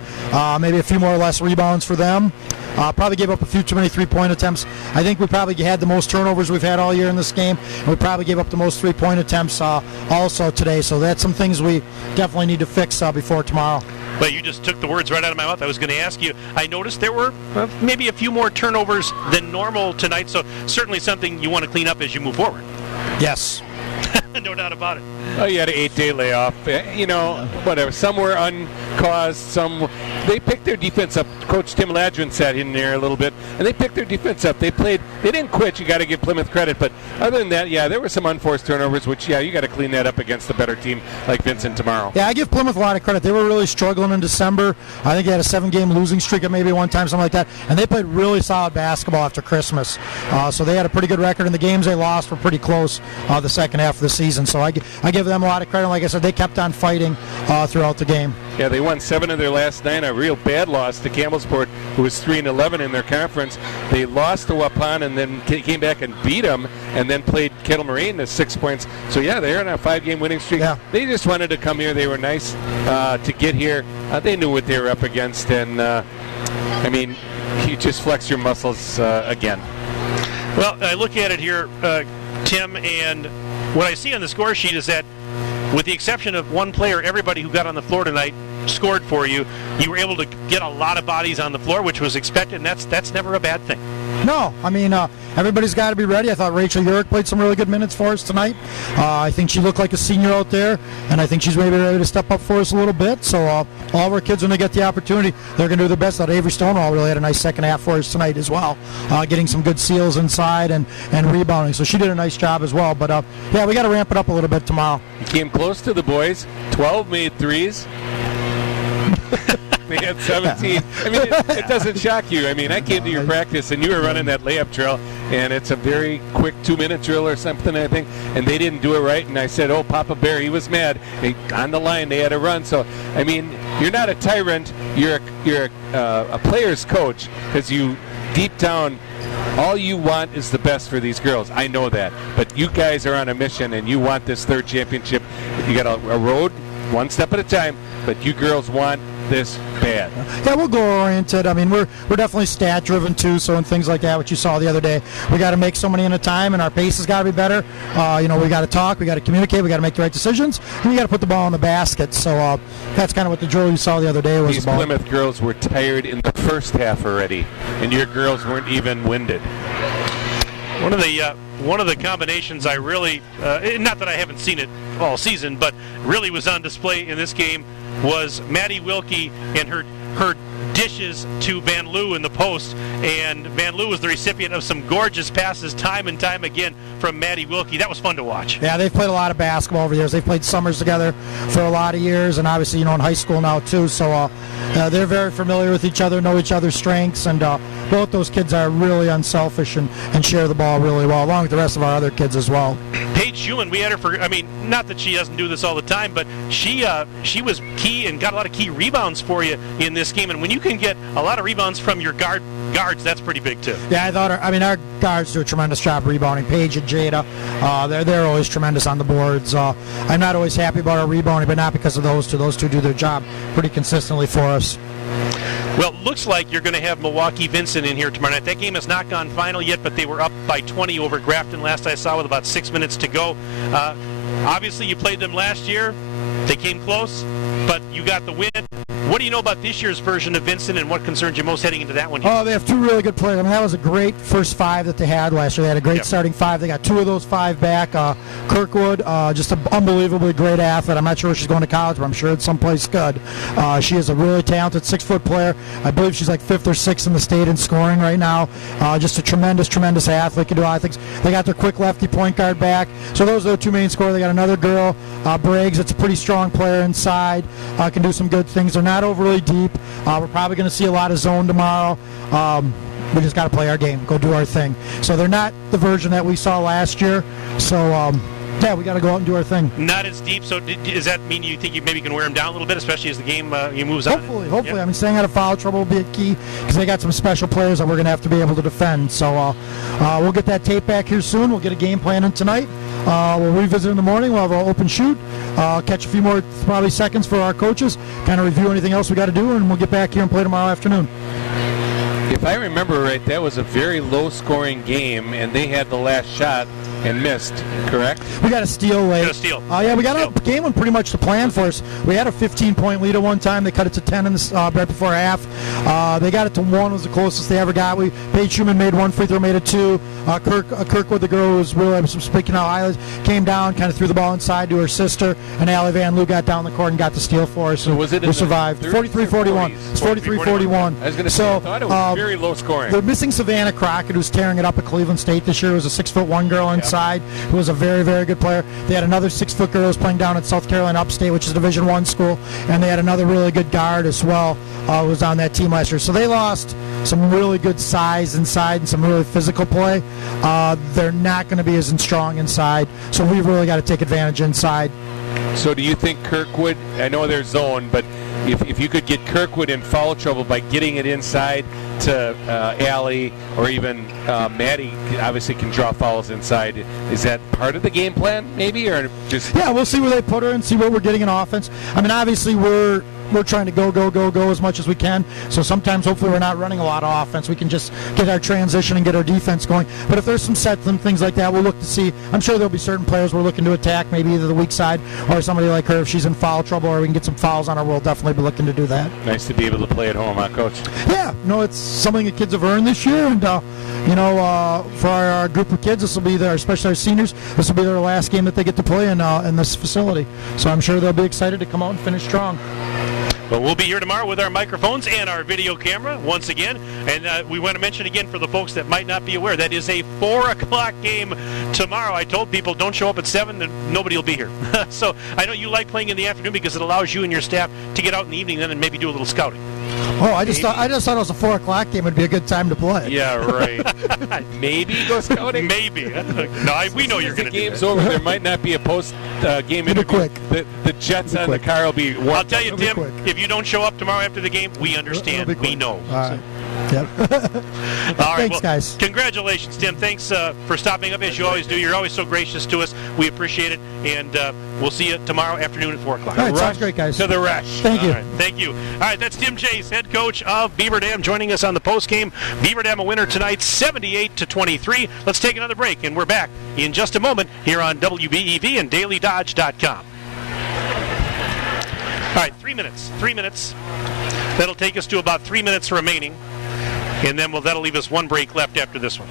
Maybe a few more or less rebounds for them. Probably gave up a few too many three-point attempts. I think we probably had the most turnovers we've had all year in this game. We probably gave up the most three-point attempts also today. So that's some things we definitely need to fix before tomorrow. Well, you just took the words right out of my mouth. I was going to ask you. I noticed there were maybe a few more turnovers than normal tonight, so certainly something you want to clean up as you move forward. Yes. No doubt about it. Oh, you had an 8-day layoff. Whatever. Some were uncaused. Some they picked their defense up. Coach Tim Ladrin sat in there a little bit, and they picked their defense up. They played. They didn't quit. You got to give Plymouth credit. But other than that, yeah, there were some unforced turnovers, which, you got to clean that up against the better team like Vincent tomorrow. Yeah, I give Plymouth a lot of credit. They were really struggling in December. I think they had a 7-game losing streak at maybe one time, something like that. And they played really solid basketball after Christmas. So they had a pretty good record, and the games they lost were pretty close the second half of the season. So I give them a lot of credit. Like I said, they kept on fighting throughout the game. Yeah, they won 7 of their last 9. A real bad loss to Campbellsport, who was 3-11 in their conference. They lost to Waupun and then came back and beat them, and then played Kettle Moraine to 6 points. So yeah, they're on a 5-game winning streak. Yeah. They just wanted to come here. They were nice to get here. They knew what they were up against, and you just flex your muscles again. Well, I look at it here, Tim, and what I see on the score sheet is that, with the exception of one player, everybody who got on the floor tonight scored for you. You were able to get a lot of bodies on the floor, which was expected, and that's never a bad thing. No, everybody's got to be ready. I thought Rachel Urick played some really good minutes for us tonight. I think she looked like a senior out there, and I think she's maybe ready to step up for us a little bit. So all of our kids, when they get the opportunity, they're going to do their best. That Avery Stonewall really had a nice second half for us tonight as well, getting some good seals inside and rebounding. So she did a nice job as well. But, we got to ramp it up a little bit tomorrow. Came close to the boys. 12 made threes. They had 17. It doesn't shock you. I came to your practice, and you were running that layup drill, and it's a very quick 2-minute drill or something, I think, and they didn't do it right, and I said, Papa Bear, he was mad. On the line, they had to run. So, you're not a tyrant. You're a player's coach, because you, deep down, all you want is the best for these girls. I know that. But you guys are on a mission, and you want this third championship. You got a road, one step at a time, but you girls want this bad. Yeah, we'll goal-oriented. We're definitely stat-driven too, so and things like that, what you saw the other day. We got to make so many in a time, and our pace has got to be better. We got to talk, we got to communicate, we got to make the right decisions, and you got to put the ball in the basket. So that's kind of what the drill you saw the other day was about. These Plymouth girls were tired in the first half already, and your girls weren't even winded. One of the combinations I really, not that I haven't seen it all season, but really was on display in this game was Maddie Wilkie and her dishes to Van Loo in the post, and Van Loo was the recipient of some gorgeous passes time and time again from Maddie Wilkie. That was fun to watch. Yeah, they've played a lot of basketball over the years. They've played summers together for a lot of years, and obviously, in high school now too, so they're very familiar with each other, know each other's strengths, and both those kids are really unselfish and share the ball really well, along with the rest of our other kids as well. Paige Schumann, we had her for, not that she doesn't do this all the time, but she was key and got a lot of key rebounds for you in this game, and when you can get a lot of rebounds from your guards, that's pretty big too. Yeah, I thought our guards do a tremendous job rebounding. Paige and Jada, they're always tremendous on the boards. I'm not always happy about our rebounding, but not because of those two. Those two do their job pretty consistently for us. Well, looks like you're going to have Milwaukee Vincent in here tomorrow night. That game has not gone final yet, but they were up by 20 over Grafton last I saw with about 6 minutes to go. Obviously, you played them last year. They came close, but you got the win. What do you know about this year's version of Vincent, and what concerns you most heading into that one? Oh, they have two really good players. That was a great first 5 that they had last year. They had a great starting 5. They got 2 of those 5 back. Kirkwood, just an unbelievably great athlete. I'm not sure where she's going to college, but I'm sure it's someplace good. She is a really talented 6-foot player. I believe she's like 5th or 6th in the state in scoring right now. Just a tremendous athlete. Can do a lot of things. They got their quick lefty point guard back. So those are the 2 main scorers. They got another girl, Briggs. It's a pretty strong player inside. Can do some good things. They're not overly deep. We're probably going to see a lot of zone tomorrow. We just got to play our game, go do our thing. So they're not the version that we saw last year. So, we got to go out and do our thing. Not as deep. So does that mean you think you maybe can wear them down a little bit, especially as the game moves on? Hopefully. Yep. Staying out of foul trouble will be a key because they got some special players that we're going to have to be able to defend. So we'll get that tape back here soon. We'll get a game plan in tonight. We'll revisit in the morning. We'll have an open shoot. Catch a few more probably seconds for our coaches. Kind of review anything else we got to do, and we'll get back here and play tomorrow afternoon. If I remember right, that was a very low-scoring game, and they had the last shot and missed, correct? We got a steal late. Got a steal. Yeah, we got a game one pretty much to plan for us. We had a 15-point lead at one time. They cut it to 10 in the, right before half. They got it to 1, was the closest they ever got. Paige Schumann made 1 free throw, made it 2. Kirkwood, the girl who was really speaking out highlights, came down, kind of threw the ball inside to her sister, and Allie Van Loo got down the court and got the steal for us. So was it? We survived. 43-41. It's 43-41. I was going to say, I thought it was very low scoring. They're missing Savannah Crockett, who's tearing it up at Cleveland State this year. Who was a 6'1" girl inside, who was a very, very good player. They had another 6-foot girl who was playing down at South Carolina Upstate, which is a Division I school, and they had another really good guard as well who was on that team last year. So they lost some really good size inside and some really physical play. They're not going to be as strong inside, so we've really got to take advantage inside. So do you think Kirkwood, I know they're zone, but if you could get Kirkwood in foul trouble by getting it inside to Allie, or even Maddie obviously can draw fouls inside, is that part of the game plan maybe, or just... Yeah, we'll see where they put her and see what we're getting in offense. I mean, obviously we're trying to go as much as we can. So sometimes, hopefully, we're not running a lot of offense. We can just get our transition and get our defense going. But if there's some sets and things like that, we'll look to see. I'm sure there'll be certain players we're looking to attack, maybe either the weak side or somebody like her if she's in foul trouble, or we can get some fouls on her. We'll definitely be looking to do that. Nice to be able to play at home, huh, Coach? Yeah, no, it's something the kids have earned this year, and for our group of kids, this will be especially our seniors, this will be their last game that they get to play in this facility. So I'm sure they'll be excited to come out and finish strong. Well, we'll be here tomorrow with our microphones and our video camera once again. And we want to mention again for the folks that might not be aware, that is a 4 o'clock game tomorrow. I told people don't show up at 7 and nobody will be here. So I know you like playing in the afternoon because it allows you and your staff to get out in the evening then and maybe do a little scouting. Oh, I just thought it was a 4 o'clock game. It'd be a good time to play. Yeah, right. Maybe go scouting. Maybe. No, we know you're going to do that. The game's over. There might not be a post-game interview. Quick. The Jets on the car will be warm. I'll tell you, Tim, if you don't show up tomorrow after the game, we understand. We know. All right. Yep. All right. Thanks, well, guys. Congratulations, Tim. Thanks for stopping up as you always do. You're always so gracious to us. We appreciate it. And we'll see you tomorrow afternoon at 4 o'clock. All right, sounds great, guys. To the rush. Thank you. All right, thank you. All right, that's Tim Chase, head coach of Beaver Dam, joining us on the postgame. Beaver Dam a winner tonight, 78-23. Let's take another break, and we're back in just a moment here on WBEV and DailyDodge.com. All right, 3 minutes. 3 minutes. That'll take us to about 3 minutes remaining, and then that'll leave us one break left after this one.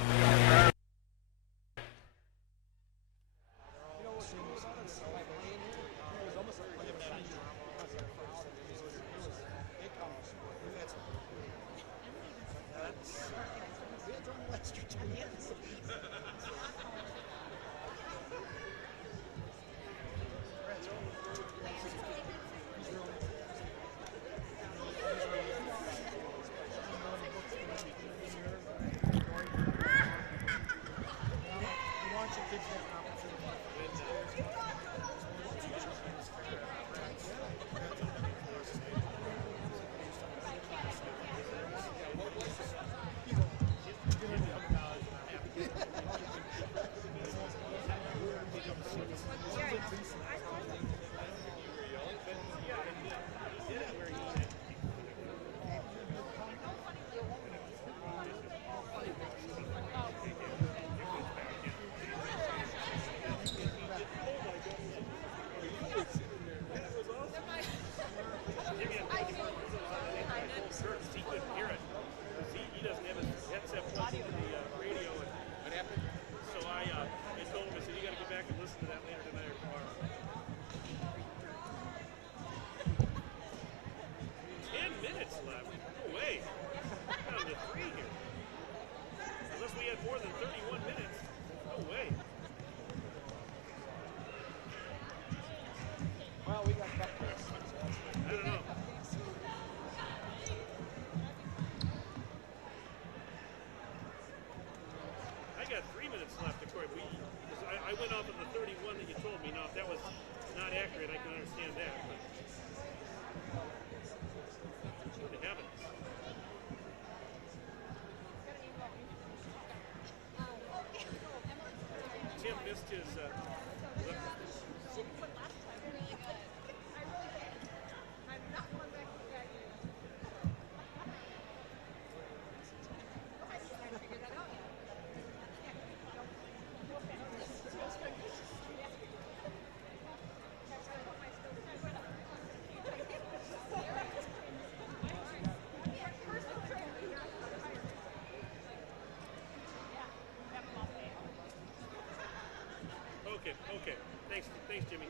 Okay. Thanks, Jimmy.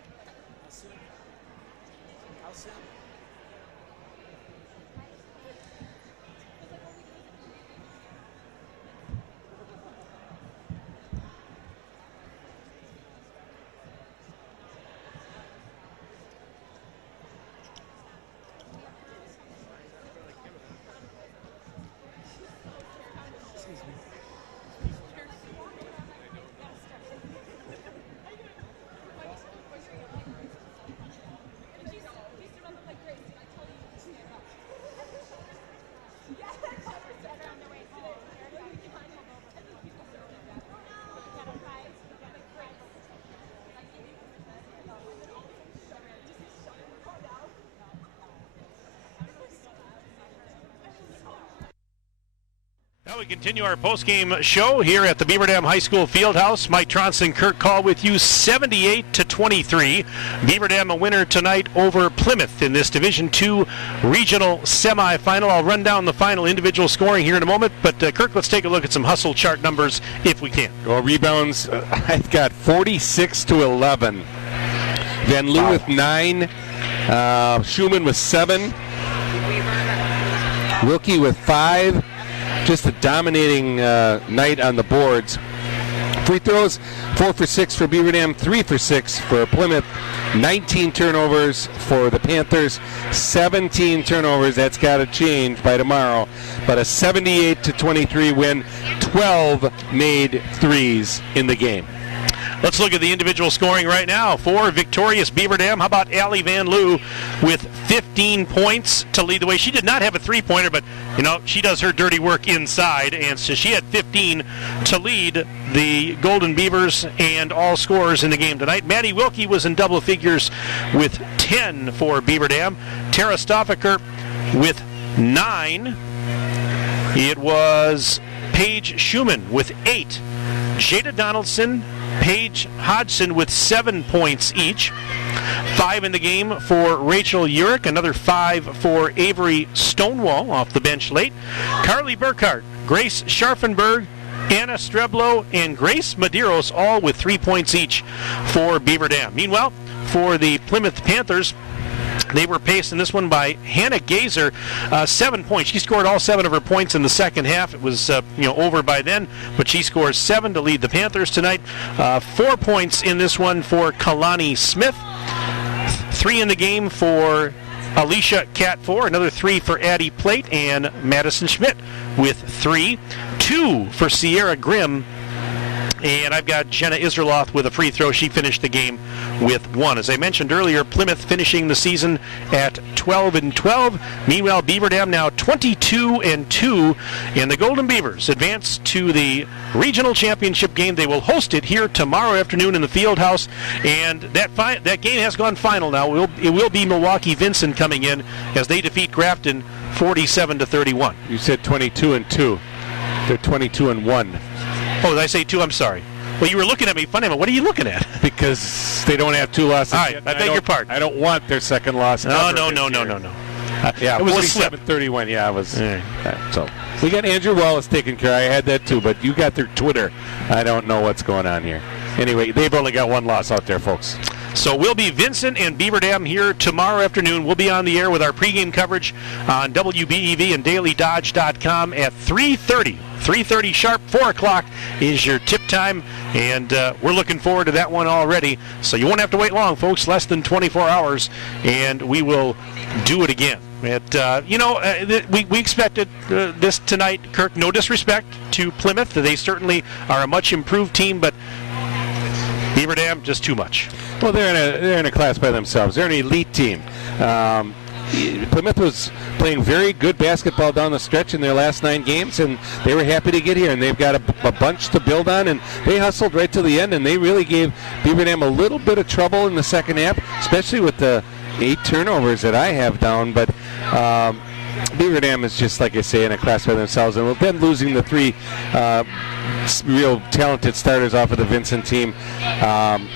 How soon? Now we continue our postgame show here at the Beaver Dam High School Fieldhouse. Mike Tronson, Kirk Call with you, 78-23. Beaver Dam a winner tonight over Plymouth in this Division II regional semifinal. I'll run down the final individual scoring here in a moment, but Kirk, let's take a look at some hustle chart numbers if we can. Well, rebounds, I've got 46-11. Van Loo with 9. Schumann with 7. Wilkie with 5. Just a dominating night on the boards. Free throws, 4 for 6 for Beaver Dam, 3 for 6 for Plymouth. 19 turnovers for the Panthers, 17 turnovers. That's got to change by tomorrow. But a 78-23 win, 12 made threes in the game. Let's look at the individual scoring right now. For victorious Beaver Dam, how about Allie Van Loo with 15 points to lead the way? She did not have a three-pointer, but, she does her dirty work inside, and so she had 15 to lead the Golden Beavers and all scorers in the game tonight. Maddie Wilkie was in double figures with 10 for Beaver Dam. Tara Stoffaker with 9. It was Paige Schumann with 8. Jada Donaldson, Paige Hodgson with 7 points each. 5 in the game for Rachel Urich, another 5 for Avery Stonewall off the bench late. Carly Burkhart, Grace Scharfenberg, Anna Streblo, and Grace Medeiros all with 3 points each for Beaver Dam. Meanwhile, for the Plymouth Panthers, they were paced in this one by Hannah Gazer, 7 points. She scored all 7 of her points in the second half. It was over by then, but she scores 7 to lead the Panthers tonight. 4 points in this one for Kalani Smith. 3 in the game for Alicia Cat4, another 3 for Addie Plate, and Madison Schmidt with 3. 2 for Sierra Grimm. And I've got Jenna Israeloth with a free throw. She finished the game with 1. As I mentioned earlier, Plymouth finishing the season at 12-12. Meanwhile, Beaver Dam now 22-2. And the Golden Beavers advance to the regional championship game. They will host it here tomorrow afternoon in the Fieldhouse. And that game has gone final now. It will be Milwaukee Vincent coming in as they defeat Grafton 47-31. You said 22-2. They're 22-1. Oh, did I say 2? I'm sorry. Well, you were looking at me funny. What are you looking at? Because they don't have 2 losses. All right, I beg your pardon. I don't want their second loss. No. Yeah, it was 47-31. Yeah, it was. So we got Andrew Wallace taken care of. I had that too, but you got their Twitter. I don't know what's going on here. Anyway, they've only got 1 loss out there, folks. So we'll be Vincent and Beaver Dam here tomorrow afternoon. We'll be on the air with our pregame coverage on WBEV and DailyDodge.com at 3:30. 3:30 sharp. 4 o'clock is your tip time, and we're looking forward to that one already. So you won't have to wait long, folks. Less than 24 hours, and we will do it again. We expected this tonight, Kirk. No disrespect to Plymouth. They certainly are a much improved team, but Beaver Dam, just too much. Well, they're in a class by themselves. They're an elite team. Plymouth was playing very good basketball down the stretch in their last 9 games, and they were happy to get here. And they've got a bunch to build on, and they hustled right to the end, and they really gave Beaver Dam a little bit of trouble in the second half, especially with the 8 turnovers that I have down. But Beaver Dam is just, like I say, in a class by themselves. And with them losing the three real talented starters off of the Vincent team, I'm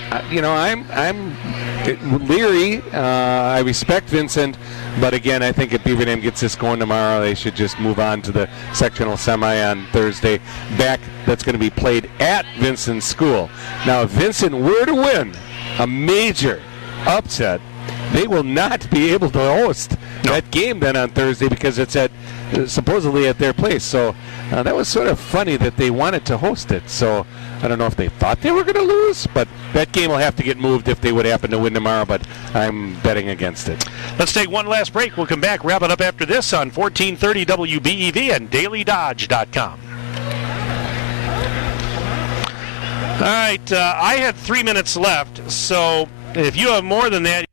leery. I respect Vincent, but again, I think if Beaver Dam gets this going tomorrow, they should just move on to the sectional semi on Thursday. That's going to be played at Vincent's school. Now, if Vincent were to win a major upset, they will not be able to host that game then on Thursday because it's supposedly at their place. So that was sort of funny that they wanted to host it. So I don't know if they thought they were going to lose, but that game will have to get moved if they would happen to win tomorrow, but I'm betting against it. Let's take one last break. We'll come back, wrap it up after this on 1430 WBEV and DailyDodge.com. All right, I had 3 minutes left, so if you have more than that,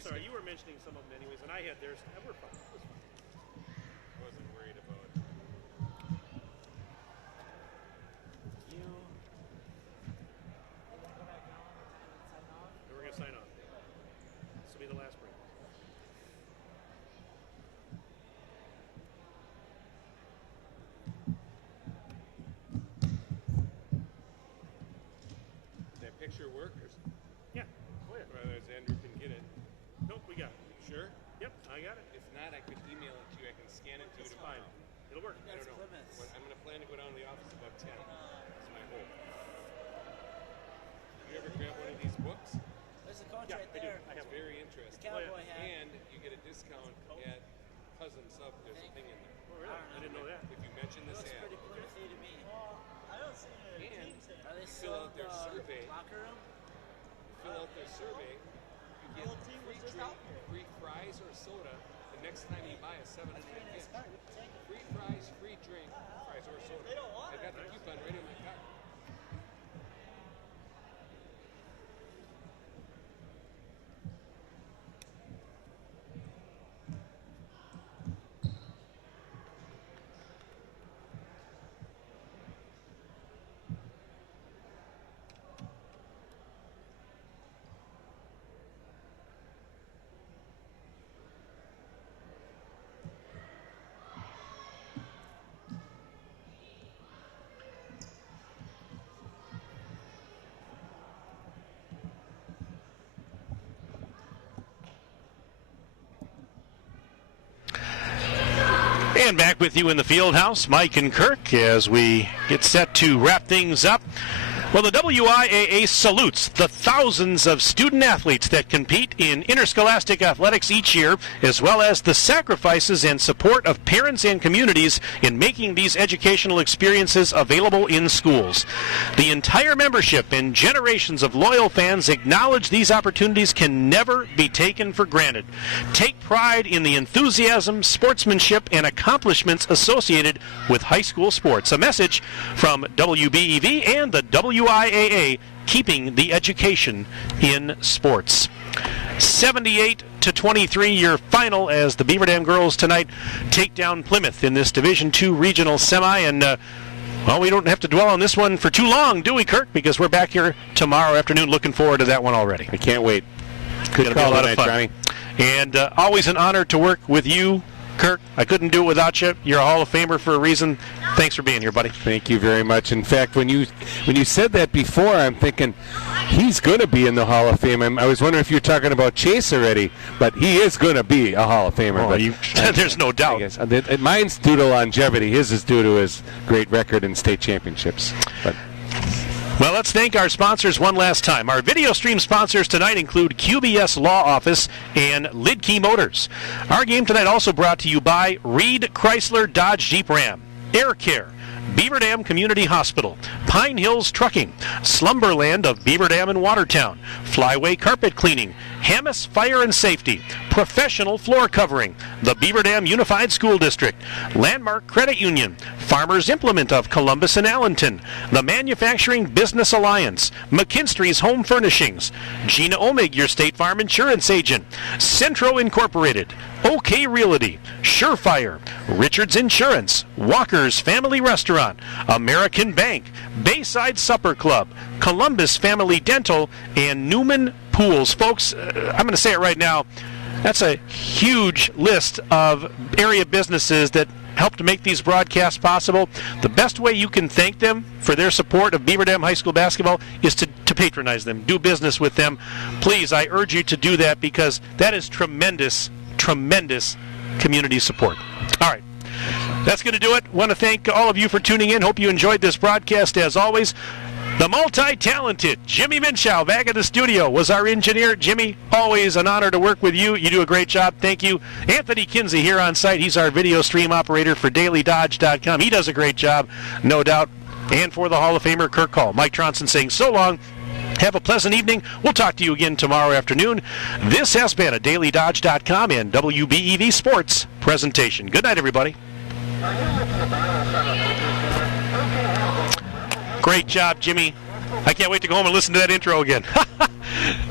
Sorry, you were mentioning some of them anyways, and I had theirs. We're fine. I wasn't worried about it. We're going to sign off. This will be the last break. Did that picture work? Yeah. Oh, yeah. Or Andrew can get it. Nope, we got it. Sure? Yep, I got it. If not, I could email it to you. I can scan it to you tomorrow. Fine. It'll work. I don't know. But I'm going to plan to go down to the office about 10. That's my hope. You ever grab one of these books? There's a coach right there. I have very interesting. The cowboy hat. And you get a discount at Cousin Sub. There's a thing in there. Oh, really? I didn't know that. If you mention this ad. Pretty Plymouth-y to me. I don't see any teams there. Are they fill out their survey. Locker room? Fill out their survey. You get free drink, free fries or soda the next time you buy a 7.5 inch. Free fries, free drink, fries or soda. I got the coupon right in my car. And back with you in the field house, Mike and Kirk, as we get set to wrap things up. Well, the WIAA salutes the thousands of student athletes that compete in interscholastic athletics each year, as well as the sacrifices and support of parents and communities in making these educational experiences available in schools. The entire membership and generations of loyal fans acknowledge these opportunities can never be taken for granted. Take pride in the enthusiasm, sportsmanship, and accomplishments associated with high school sports. A message from WBEV and the WIAA, keeping the education in sports. 78-23 your final as the Beaver Dam girls tonight take down Plymouth in this Division II regional semi. And well, we don't have to dwell on this one for too long, do we, Kirk? Because we're back here tomorrow afternoon. Looking forward to that one already. I can't wait. Good call tonight, Johnny. And always an honor to work with you Kirk, I couldn't do it without you. You're a Hall of Famer for a reason. Thanks for being here, buddy. Thank you very much. In fact, when you said that before, I'm thinking he's going to be in the Hall of Fame. I was wondering if you were talking about Chase already, but he is going to be a Hall of Famer. But there's no doubt. Mine's due to longevity. His is due to his great record in state championships. But well, let's thank our sponsors one last time. Our video stream sponsors tonight include QBS Law Office and Lidkey Motors. Our game tonight also brought to you by Reed Chrysler Dodge Jeep Ram, Air Care, Beaver Dam Community Hospital, Pine Hills Trucking, Slumberland of Beaver Dam and Watertown, Flyway Carpet Cleaning, Hamas Fire and Safety, Professional Floor Covering, the Beaver Dam Unified School District, Landmark Credit Union, Farmers Implement of Columbus and Allenton, the Manufacturing Business Alliance, McKinstry's Home Furnishings, Gina Omig, your State Farm Insurance Agent, Centro Incorporated, OK Realty, Surefire, Richards Insurance, Walker's Family Restaurant, American Bank, Bayside Supper Club, Columbus Family Dental, and Newman Pools. Folks, I'm going to say it right now. That's a huge list of area businesses that helped to make these broadcasts possible. The best way you can thank them for their support of Beaver Dam High School basketball is to patronize them, do business with them. Please, I urge you to do that because that is tremendous community support. All right. That's going to do it. Want to thank all of you for tuning in. Hope you enjoyed this broadcast as always. The multi-talented Jimmy Minshew back in the studio was our engineer. Jimmy, always an honor to work with you. You do a great job. Thank you. Anthony Kinsey here on site. He's our video stream operator for DailyDodge.com. He does a great job, no doubt. And for the Hall of Famer, Kirk Hall. Mike Tronson saying so long. Have a pleasant evening. We'll talk to you again tomorrow afternoon. This has been a DailyDodge.com and WBEV Sports presentation. Good night, everybody. Great job, Jimmy. I can't wait to go home and listen to that intro again.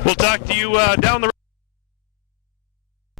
We'll talk to you down the road.